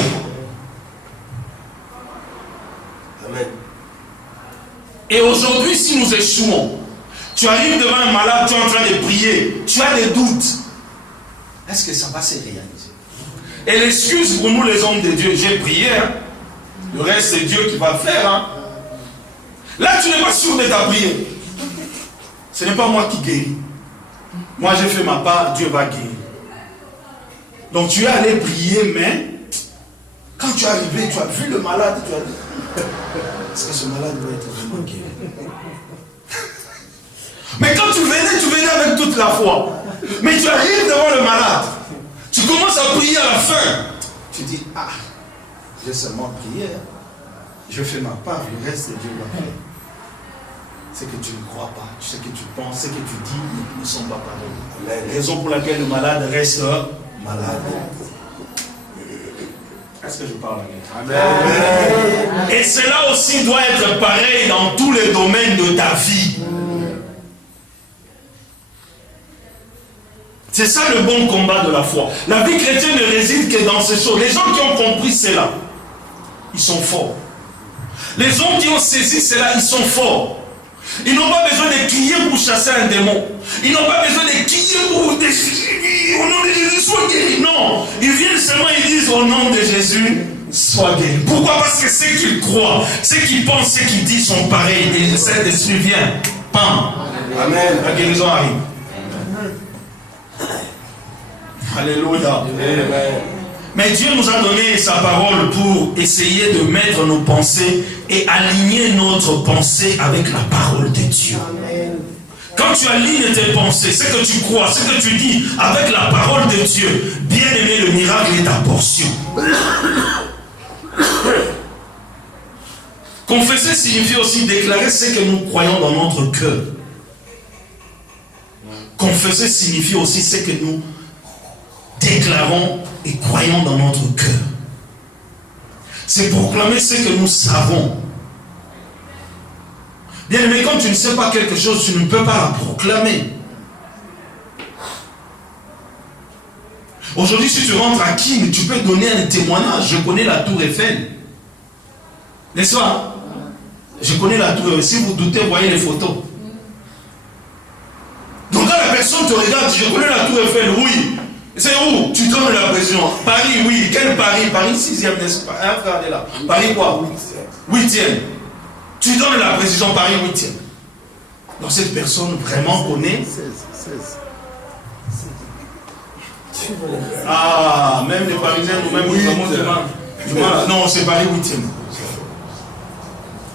Amen. Et aujourd'hui, si nous échouons, tu arrives devant un malade, tu es en train de prier, tu as des doutes. Est-ce que ça va se réaliser? Et l'excuse pour nous les hommes de Dieu, j'ai prié, hein. Le reste c'est Dieu qui va faire. Hein. Là tu n'es pas sûr de ta prière. Ce n'est pas moi qui guéris. Moi j'ai fait ma part, Dieu va guérir. Donc tu es allé prier, mais quand tu es arrivé, tu as vu le malade, tu as dit, est-ce que ce malade doit être vraiment guéri? Mais quand tu venais avec toute la foi. Mais tu arrives devant le malade. Tu commences à prier à la fin. Tu dis, ah, j'ai seulement prié. Je fais ma part, le reste Dieu va faire. C'est que tu ne crois pas. Ce que tu penses, ce que tu dis ne sont pas pareils. La raison pour laquelle le malade reste malade. Est-ce que je parle à quelqu'un? Amen. Et cela aussi doit être pareil dans tous les domaines de ta vie. C'est ça le bon combat de la foi. La vie chrétienne ne réside que dans ces choses. Les gens qui ont compris cela, ils sont forts. Les gens qui ont saisi cela, ils sont forts. Ils n'ont pas besoin de crier pour chasser un démon. Ils n'ont pas besoin de crier pour au nom de Jésus, sois guéri. Non, ils viennent seulement, ils disent au nom de Jésus, sois guéri. Pourquoi? Parce que ce qu'ils croient, ce qu'ils pensent, ce qu'ils disent sont pareils. Et cet esprit vient. Pam. Amen. La guérison arrive. Alléluia. Mais Dieu nous a donné sa parole pour essayer de mettre nos pensées et aligner notre pensée avec la parole de Dieu. Quand tu alignes tes pensées, ce que tu crois, ce que tu dis avec la parole de Dieu, bien aimé, le miracle est ta portion. Confesser signifie aussi déclarer ce que nous croyons dans notre cœur. Confesser signifie aussi ce que nous déclarons et croyons dans notre cœur. C'est proclamer ce que nous savons. Bien aimé, quand tu ne sais pas quelque chose, tu ne peux pas la proclamer. Aujourd'hui, si tu rentres à Kim, tu peux donner un témoignage. Je connais la tour Eiffel. N'est-ce pas? Je connais la tour Eiffel. Si vous doutez, voyez les photos. Donc quand la personne te regarde, je connais la tour Eiffel, oui. C'est où? Tu donnes la précision. Paris, oui. Quel Paris? Paris 6e, n'est-ce pas? Regardez là. Paris quoi? 8e. Tu donnes la précision, Paris 8e. Donc cette personne vraiment connaît. 16. Ah, même les Parisiens, nous-mêmes, nous avons du mal. Non, c'est Paris 8e.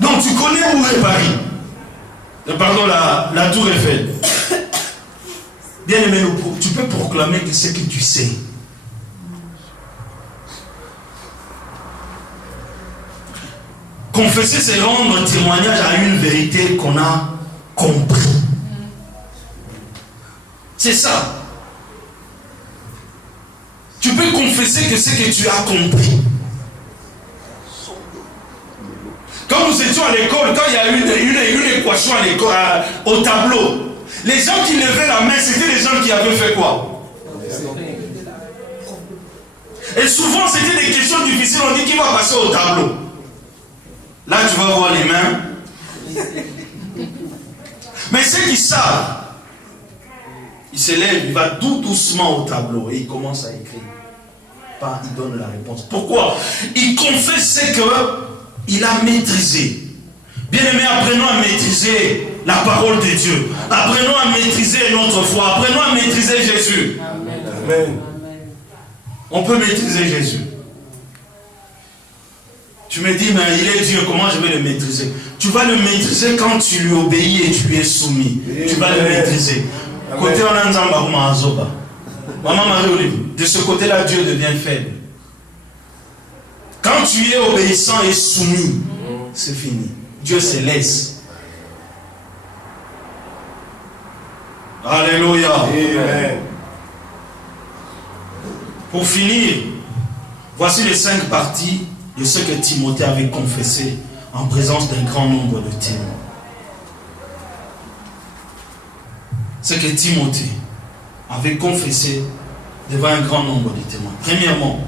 Donc tu connais où est Paris? Pardon, la tour Eiffel. Bien aimé, tu peux proclamer que c'est que tu sais. Confesser, c'est rendre témoignage à une vérité qu'on a compris. C'est ça. Tu peux confesser que c'est que tu as compris. Quand nous étions à l'école, quand il y a eu une équation à l'école, au tableau, les gens qui levaient la main, c'était les gens qui avaient fait quoi? Et souvent, c'était des questions difficiles. On dit qui va passer au tableau. Là, tu vas voir les mains. Mais ceux qui savent, ils se lèvent, il va tout doucement au tableau et il commence à écrire. Pas, il donne la réponse. Pourquoi? Il confesse ce qu'il a maîtrisé. Bien aimé, apprenons à maîtriser la parole de Dieu. Apprenons à maîtriser notre foi. Apprenons à maîtriser Jésus. Amen. On peut maîtriser Jésus. Tu me dis, mais il est Dieu, comment je vais le maîtriser? Tu vas le maîtriser quand tu lui obéis et tu lui es soumis. Tu vas le maîtriser. Côté de ce côté-là, Dieu devient faible. Quand tu es obéissant et soumis, c'est fini. Dieu se laisse. Alléluia. Amen. Pour finir, voici les 5 parties de ce que Timothée avait confessé en présence d'un grand nombre de témoins. Ce que Timothée avait confessé devant un grand nombre de témoins. Premièrement,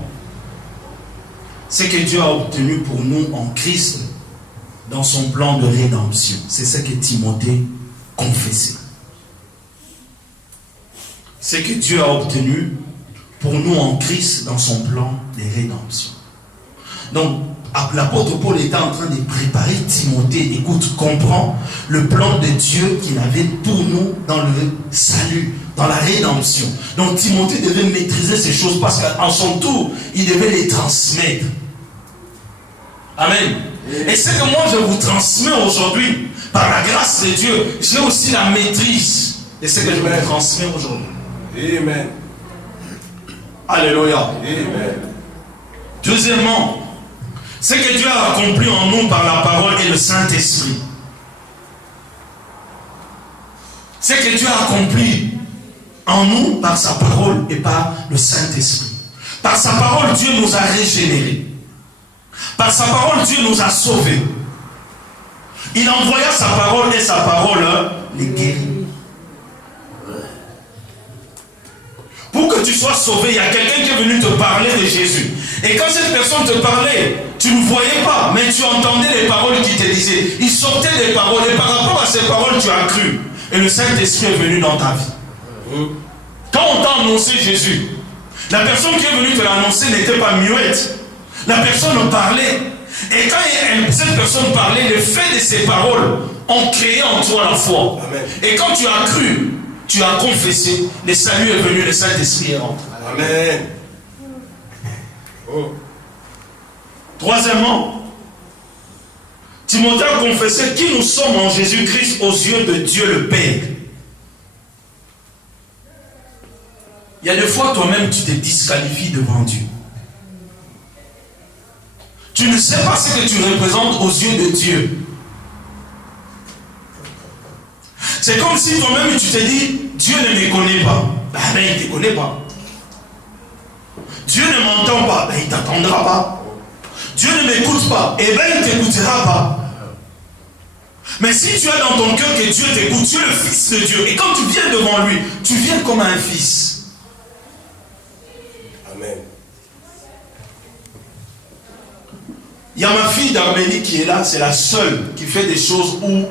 ce que Dieu a obtenu pour nous en Christ dans son plan de rédemption. C'est ce que Timothée confessait. Ce que Dieu a obtenu pour nous en Christ dans son plan de rédemption. Donc, l'apôtre Paul était en train de préparer Timothée. Écoute, comprends le plan de Dieu qu'il avait pour nous dans le salut, dans la rédemption. Donc, Timothée devait maîtriser ces choses parce qu'en son tour, il devait les transmettre. Amen. Et ce que moi je vous transmets aujourd'hui, par la grâce de Dieu, j'ai aussi la maîtrise de ce que je vous transmets aujourd'hui. Amen. Alléluia. Amen. Deuxièmement, ce que Dieu a accompli en nous par la parole et le Saint-Esprit. Ce que Dieu a accompli en nous par sa parole et par le Saint-Esprit. Par sa parole, Dieu nous a régénérés. Par sa parole, Dieu nous a sauvés. Il envoya sa parole et sa parole les guérit. Pour que tu sois sauvé, il y a quelqu'un qui est venu te parler de Jésus. Et quand cette personne te parlait, tu ne voyais pas, mais tu entendais les paroles qu'il te disait. Il sortait des paroles et par rapport à ces paroles, tu as cru. Et le Saint-Esprit est venu dans ta vie. Quand on t'a annoncé Jésus, la personne qui est venue te l'annoncer n'était pas muette. La personne parlait. Et quand cette personne parlait, le fait de ses paroles ont créé en toi la foi. Amen. Et quand tu as cru, tu as confessé, le salut est venu, le Saint-Esprit est rentré. Amen. Oh. Troisièmement, Timothée a confessé qui nous sommes en Jésus-Christ aux yeux de Dieu le Père. Il y a des fois toi-même tu te disqualifies devant Dieu. Tu ne sais pas ce que tu représentes aux yeux de Dieu. C'est comme si toi-même tu te dis, Dieu ne me connaît pas. Ben il ne te connaît pas. Dieu ne m'entend pas. Ben il ne t'attendra pas. Dieu ne m'écoute pas. Eh bien il ne t'écoutera pas. Mais si tu as dans ton cœur que Dieu t'écoute, tu es le fils de Dieu. Et quand tu viens devant lui, tu viens comme un fils. Amen. Il y a ma fille d'Arménie qui est là, c'est la seule qui fait des choses où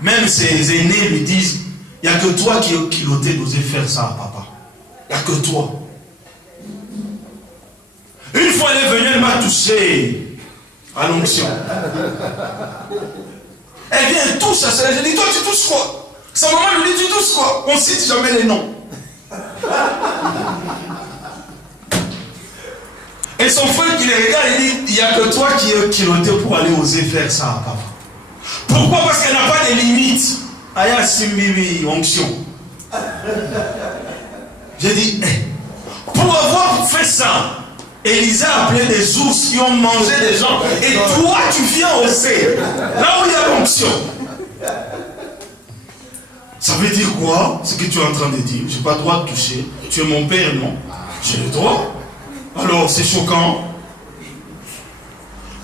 même ses aînés lui disent, il n'y a que toi qui es culotté d'oser faire ça à papa. Il n'y a que toi. Une fois elle est venue, elle m'a touché à l'onction. Elle vient, elle touche à cela. Je dis, toi tu touches quoi? Sa maman lui dit, tu touches quoi? On ne cite jamais les noms. Et son frère qui les regarde, il dit, il n'y a que toi qui es culotté pour aller oser faire ça à papa. Pourquoi? Parce qu'elle n'a pas de limites. Aya Simbibi, onction. J'ai dit, pour avoir fait ça, Élisa a appelé des ours qui ont mangé des gens. Et toi, tu viens oser. Là où il y a l'onction. Ça veut dire quoi? Ce que tu es en train de dire. Je n'ai pas le droit de toucher. Tu es mon père, non? J'ai le droit. Alors, c'est choquant.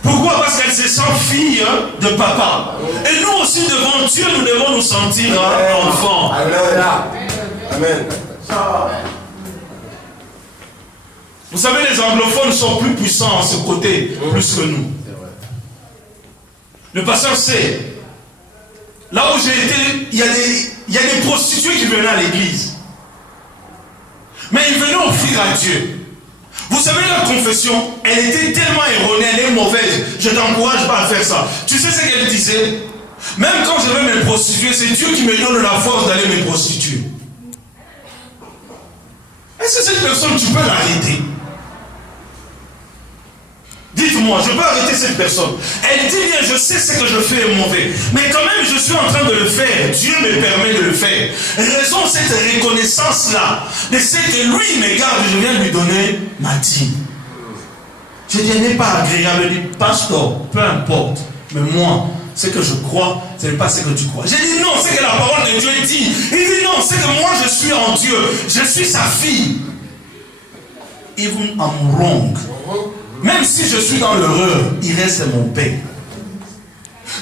Pourquoi? Parce qu'elle se sent fille de papa. Et nous aussi, devant Dieu, nous devons nous sentir enfants. Amen. Amen. Vous savez, les anglophones sont plus puissants à ce côté, plus que nous. Le pasteur sait. Là où j'ai été, il y a des prostituées qui venaient à l'église. Mais ils venaient offrir à Dieu. Vous savez, la confession, elle était tellement erronée, elle est mauvaise. Je ne t'encourage pas à faire ça. Tu sais ce qu'elle disait? Même quand je vais me prostituer, c'est Dieu qui me donne la force d'aller me prostituer. Est-ce que cette personne, tu peux l'arrêter? Dites-moi, je peux arrêter cette personne. Elle dit bien, je sais ce que je fais est mauvais. Mais quand même, je suis en train de le faire. Dieu me permet de le faire. Raison cette reconnaissance-là. De ce que lui me garde, je viens lui donner ma dîme. Je dis, elle n'est pas agréable. Je dis, pasteur, peu importe. Mais moi, ce que je crois, ce n'est pas ce que tu crois. J'ai dit non, c'est que la parole de Dieu dit. Il dit non, c'est que moi je suis en Dieu. Je suis sa fille. Even I'm wrong. Même si je suis dans l'erreur, il reste mon père.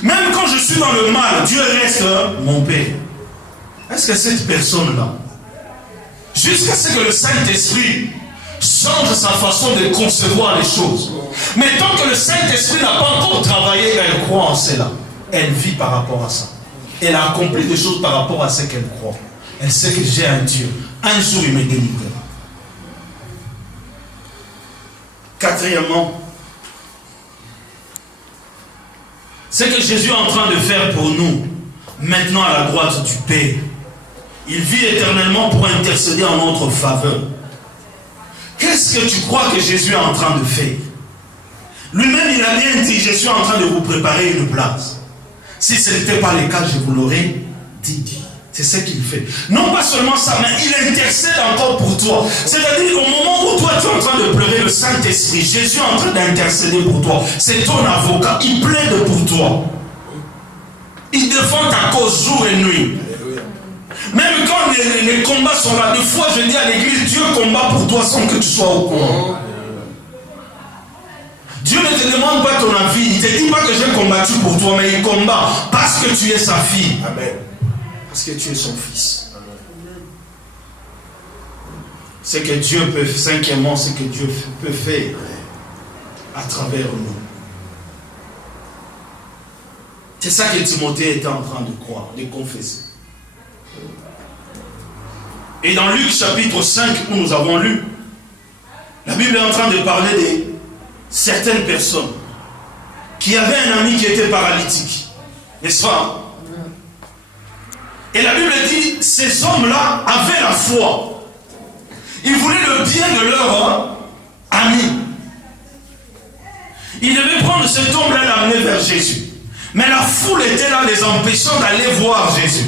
Même quand je suis dans le mal, Dieu reste mon père. Est-ce que cette personne-là, jusqu'à ce que le Saint-Esprit change sa façon de concevoir les choses, mais tant que le Saint-Esprit n'a pas encore travaillé, elle croit en cela. Elle vit par rapport à ça. Elle a accompli des choses par rapport à ce qu'elle croit. Elle sait que j'ai un Dieu. Un jour, il me délivrera. Quatrièmement, ce que Jésus est en train de faire pour nous, maintenant à la droite du Père. Il vit éternellement pour intercéder en notre faveur. Qu'est-ce que tu crois que Jésus est en train de faire? Lui-même, il a bien dit, je suis en train de vous préparer une place. Si ce n'était pas le cas, je vous l'aurais dit. C'est ce qu'il fait. Non pas seulement ça, mais il intercède encore pour toi. C'est-à-dire qu'au moment où toi tu es en train de pleurer, le Saint-Esprit, Jésus est en train d'intercéder pour toi. C'est ton avocat. Il plaide pour toi. Il défend ta cause jour et nuit. Même quand les combats sont là, des fois je dis à l'église, Dieu combat pour toi sans que tu sois au courant. Dieu ne ne te demande pas ton avis. Il ne te dit pas que j'ai combattu pour toi, mais il combat parce que tu es sa fille. Amen. Parce que tu es son fils. C'est que Dieu peut, cinquièmement, c'est que Dieu peut faire à travers nous. C'est ça que Timothée était en train de croire, de confesser. Et dans Luc chapitre 5, où nous avons lu, la Bible est en train de parler de certaines personnes qui avaient un ami qui était paralytique. N'est-ce pas? Et la Bible dit, ces hommes-là avaient la foi. Ils voulaient le bien de leur ami. Ils devaient prendre cet homme-là et l'amener vers Jésus. Mais la foule était là, les empêchant d'aller voir Jésus.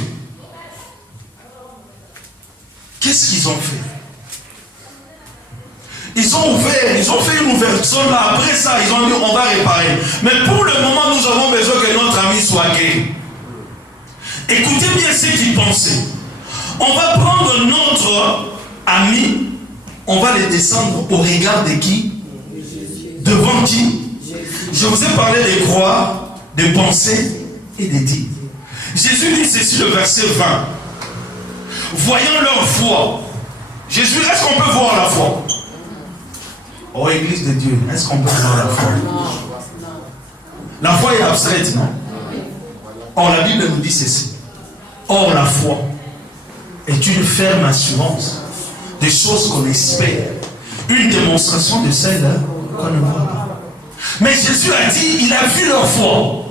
Qu'est-ce qu'ils ont fait? Ils ont fait une ouverture là. Après ça, ils ont dit on va réparer. Mais pour le moment, nous avons besoin que notre ami soit guéri. Écoutez bien ce qu'ils pensaient. On va prendre notre ami, on va le descendre au regard de qui? Devant qui? Je vous ai parlé de croire, de penser et de dire. Jésus dit ceci, le verset 20. Voyant leur foi. Jésus, est-ce qu'on peut voir la foi? Oh, Église de Dieu, est-ce qu'on peut voir la foi? La foi est abstraite, non? Or, la Bible nous dit ceci. Or, la foi est une ferme assurance des choses qu'on espère, une démonstration de celles qu'on ne voit pas. Mais Jésus a dit, il a vu leur foi.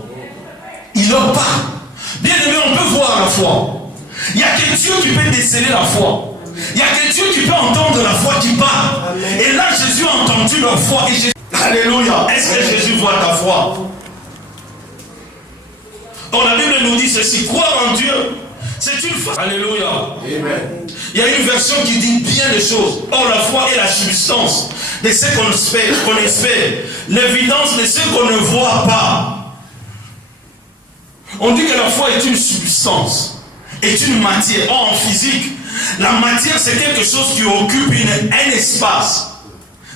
Il leur parle. Bien aimé, on peut voir la foi. Il n'y a que Dieu qui peut déceler la foi. Il n'y a que Dieu qui peut entendre la foi qui parle. Amen. Et là, Jésus a entendu leur foi. Et Jésus... Alléluia. Est-ce que Jésus voit ta foi? Donc la Bible nous dit ceci. Croire en Dieu, c'est une foi. Alléluia. Amen. Il y a une version qui dit bien les choses. Or, la foi est la substance de ce qu'on espère, l'évidence de ce qu'on ne voit pas. On dit que la foi est une substance, est une matière. Or, en physique, la matière, c'est quelque chose qui occupe un espace.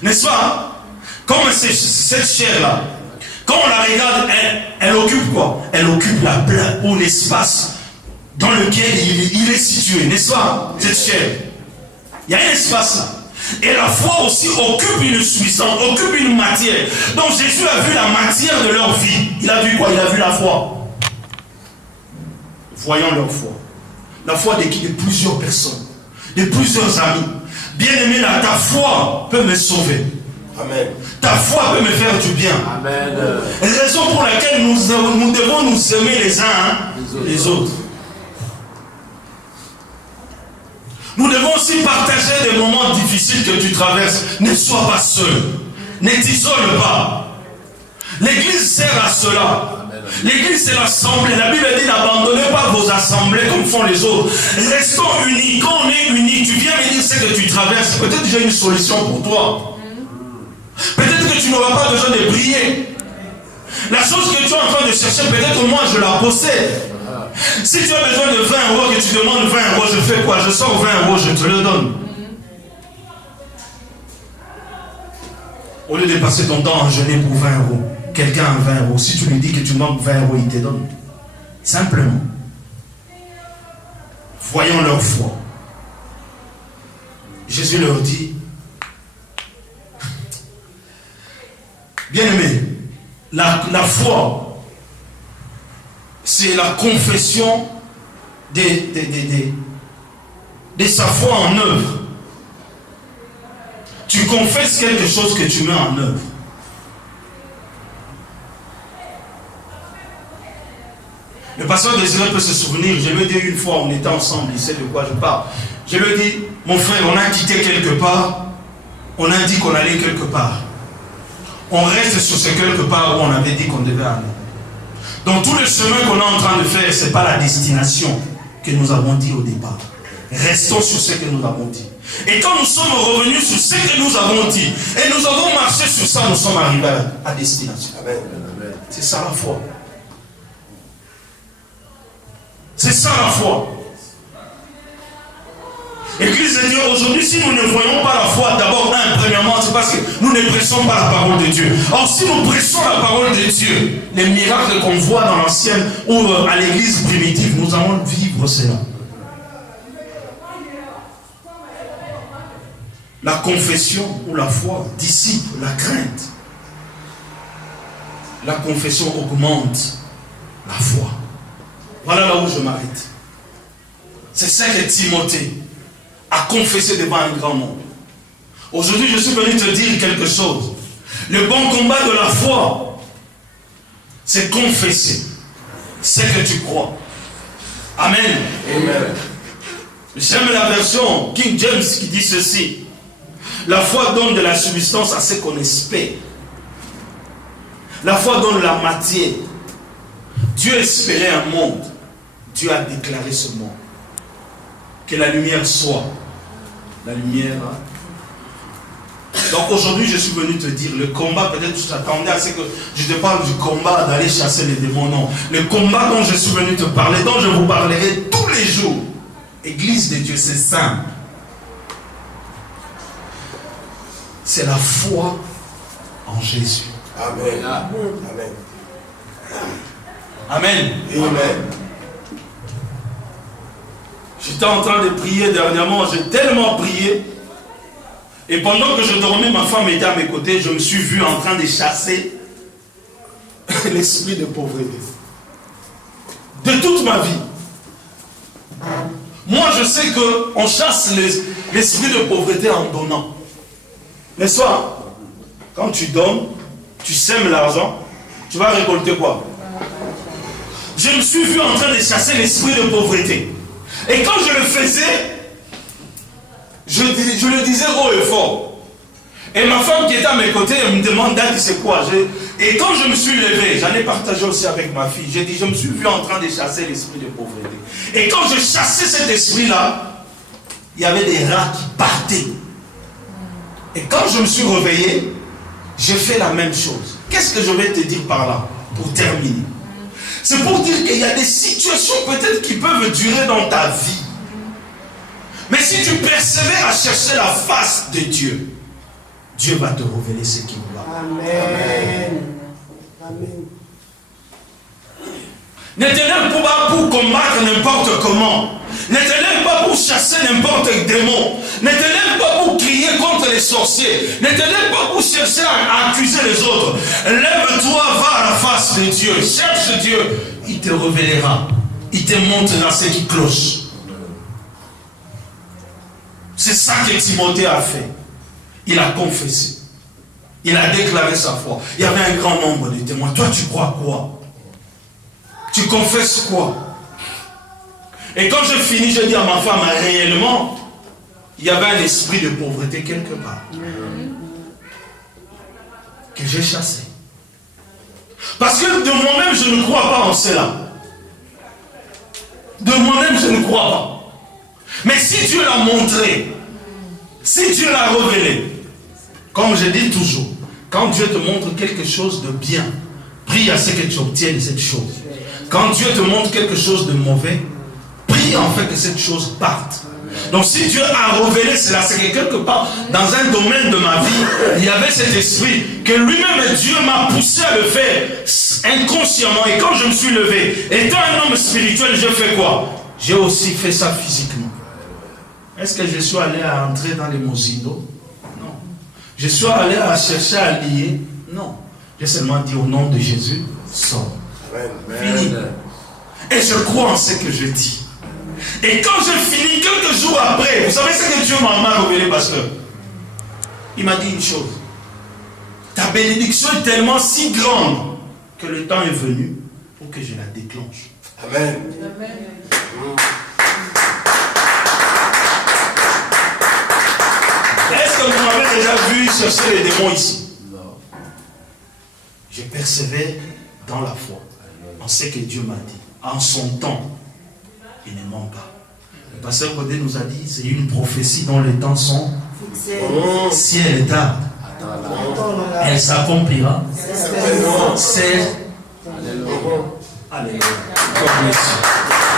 N'est-ce pas? Comme cette chair-là. Quand on la regarde, elle occupe quoi? Elle occupe la place ou l'espace dans lequel il est situé, n'est-ce pas? Cette chair. Il y a un espace là. Et la foi aussi occupe une substance, occupe une matière. Donc Jésus a vu la matière de leur vie. Il a vu quoi? Il a vu la foi. Voyons leur foi. La foi de plusieurs personnes, de plusieurs amis. Bien-aimé, là, ta foi peut me sauver. Amen. Ta foi peut me faire du bien. Amen. Raison pour laquelle nous devons nous aimer les uns les autres. Nous devons aussi partager des moments difficiles que tu traverses. Ne sois pas seul. Ne t'isole pas. L'église sert à cela. L'église c'est l'assemblée. La Bible dit n'abandonnez pas vos assemblées comme font les autres. Restons unis. Quand on est unis, tu viens me dire ce que tu traverses. Peut-être j'ai une solution pour toi. Peut-être que tu n'auras pas besoin de prier. La chose que tu es en train de chercher, peut-être moi je la possède. Si tu as besoin de 20 euros, que tu demandes 20 euros, je fais quoi? Je sors 20 euros, je te le donne. Au lieu de passer ton temps à jeûner pour 20 euros, quelqu'un a 20 euros. Si tu lui dis que tu manques 20 euros, il te donne. Simplement. Voyons leur foi. Jésus leur dit, bien aimé, la foi, c'est la confession de sa foi en œuvre. Tu confesses quelque chose que tu mets en œuvre. Le pasteur Désiré peut se souvenir, je lui ai dit une fois, on était ensemble, il sait de quoi je parle. Je lui ai dit, mon frère, on a quitté quelque part, on a dit qu'on allait quelque part. On reste sur ce quelque part où on avait dit qu'on devait aller. Donc tout le chemin qu'on est en train de faire, ce n'est pas la destination que nous avons dit au départ. Restons sur ce que nous avons dit. Et quand nous sommes revenus sur ce que nous avons dit, et nous avons marché sur ça, nous sommes arrivés à destination. Amen. C'est ça la foi. C'est ça la foi. Et puis l'église de Dieu aujourd'hui, si nous ne voyons pas la foi, d'abord, premièrement, c'est parce que nous ne prêchons pas la parole de Dieu. Or, si nous prêchons la parole de Dieu, les miracles qu'on voit dans l'ancienne ou à l'église primitive, nous allons vivre cela. La confession ou la foi dissipe la crainte. La confession augmente la foi. Voilà là où je m'arrête. C'est ça que Timothée a confessé devant un grand nombre. Aujourd'hui, je suis venu te dire quelque chose. Le bon combat de la foi, c'est confesser ce que tu crois. Amen. Amen. J'aime la version King James qui dit ceci. La foi donne de la substance à ce qu'on espère. La foi donne la matière. Dieu espérait un monde. Dieu a déclaré ce monde. Que la lumière soit. La lumière. Donc aujourd'hui, je suis venu te dire, le combat, peut-être tu t'attendais à ce que je te parle du combat d'aller chasser les démons. Non. Le combat dont je suis venu te parler, dont je vous parlerai tous les jours. Église de Dieu, c'est simple. C'est la foi en Jésus. Amen. Amen. Amen. Amen. J'étais en train de prier dernièrement, j'ai tellement prié. Et pendant que je dormais, ma femme était à mes côtés, je me suis vu en train de chasser l'esprit de pauvreté. De toute ma vie. Moi, je sais qu'on chasse l'esprit de pauvreté en donnant. N'est-ce pas? Quand tu donnes, tu sèmes l'argent, tu vas récolter quoi? Je me suis vu en train de chasser l'esprit de pauvreté. Et quand je le faisais, je le disais haut et fort. Et ma femme qui était à mes côtés, elle me demande, Dad, c'est quoi? Et quand je me suis levé, j'en ai partagé aussi avec ma fille, j'ai dit, je me suis vu en train de chasser l'esprit de pauvreté. Et quand je chassais cet esprit-là, il y avait des rats qui partaient. Et quand je me suis réveillé, j'ai fait la même chose. Qu'est-ce que je vais te dire par là, pour terminer? C'est pour dire qu'il y a des situations peut-être qui peuvent durer dans ta vie. Mais si tu persévères à chercher la face de Dieu, Dieu va te révéler ce qu'il doit. Amen. Amen. Ne te lève pas pour combattre n'importe comment. Ne te lève pas pour chasser n'importe quel démon. Ne te lève pas pour crier contre les sorciers. Ne te lève pas pour chercher à accuser les autres. Lève-toi, va à la face de Dieu. Cherche Dieu. Il te révélera. Il te montrera ce qui cloche. C'est ça que Timothée a fait. Il a confessé. Il a déclaré sa foi. Il y avait un grand nombre de témoins. Toi, tu crois quoi? Tu confesses quoi? Et quand je finis, je dis à ma femme, réellement, il y avait un esprit de pauvreté quelque part. Que j'ai chassé. Parce que de moi-même, je ne crois pas en cela. De moi-même, je ne crois pas. Mais si Dieu l'a montré, si Dieu l'a révélé, comme je dis toujours, quand Dieu te montre quelque chose de bien, prie à ce que tu obtiennes cette chose. Quand Dieu te montre quelque chose de mauvais, prie en fait que cette chose parte. Donc si Dieu a révélé cela, c'est que quelque part, dans un domaine de ma vie, il y avait cet esprit, que lui-même Dieu m'a poussé à le faire inconsciemment. Et quand je me suis levé, étant un homme spirituel, je fais quoi? J'ai aussi fait ça physiquement. Est-ce que je suis allé à entrer dans les mosinos? Non. Je suis allé à chercher à lier? Non. J'ai seulement dit au nom de Jésus, sors. Fini. Et je crois en ce que je dis. Et quand je finis, quelques jours après, vous savez ce que Dieu m'a révélé, pasteur? Il m'a dit une chose. Ta bénédiction est tellement si grande que le temps est venu pour que je la déclenche. Amen. Amen. Est-ce que vous m'avez déjà vu chercher les démons ici? Non. Je persévère dans la foi, en ce que Dieu m'a dit. En son temps, il ne ment pas. Le pasteur Kodé nous a dit, c'est une prophétie dont les temps sont si elle est tard, elle s'accomplira. C'est Alléluia. God bless you.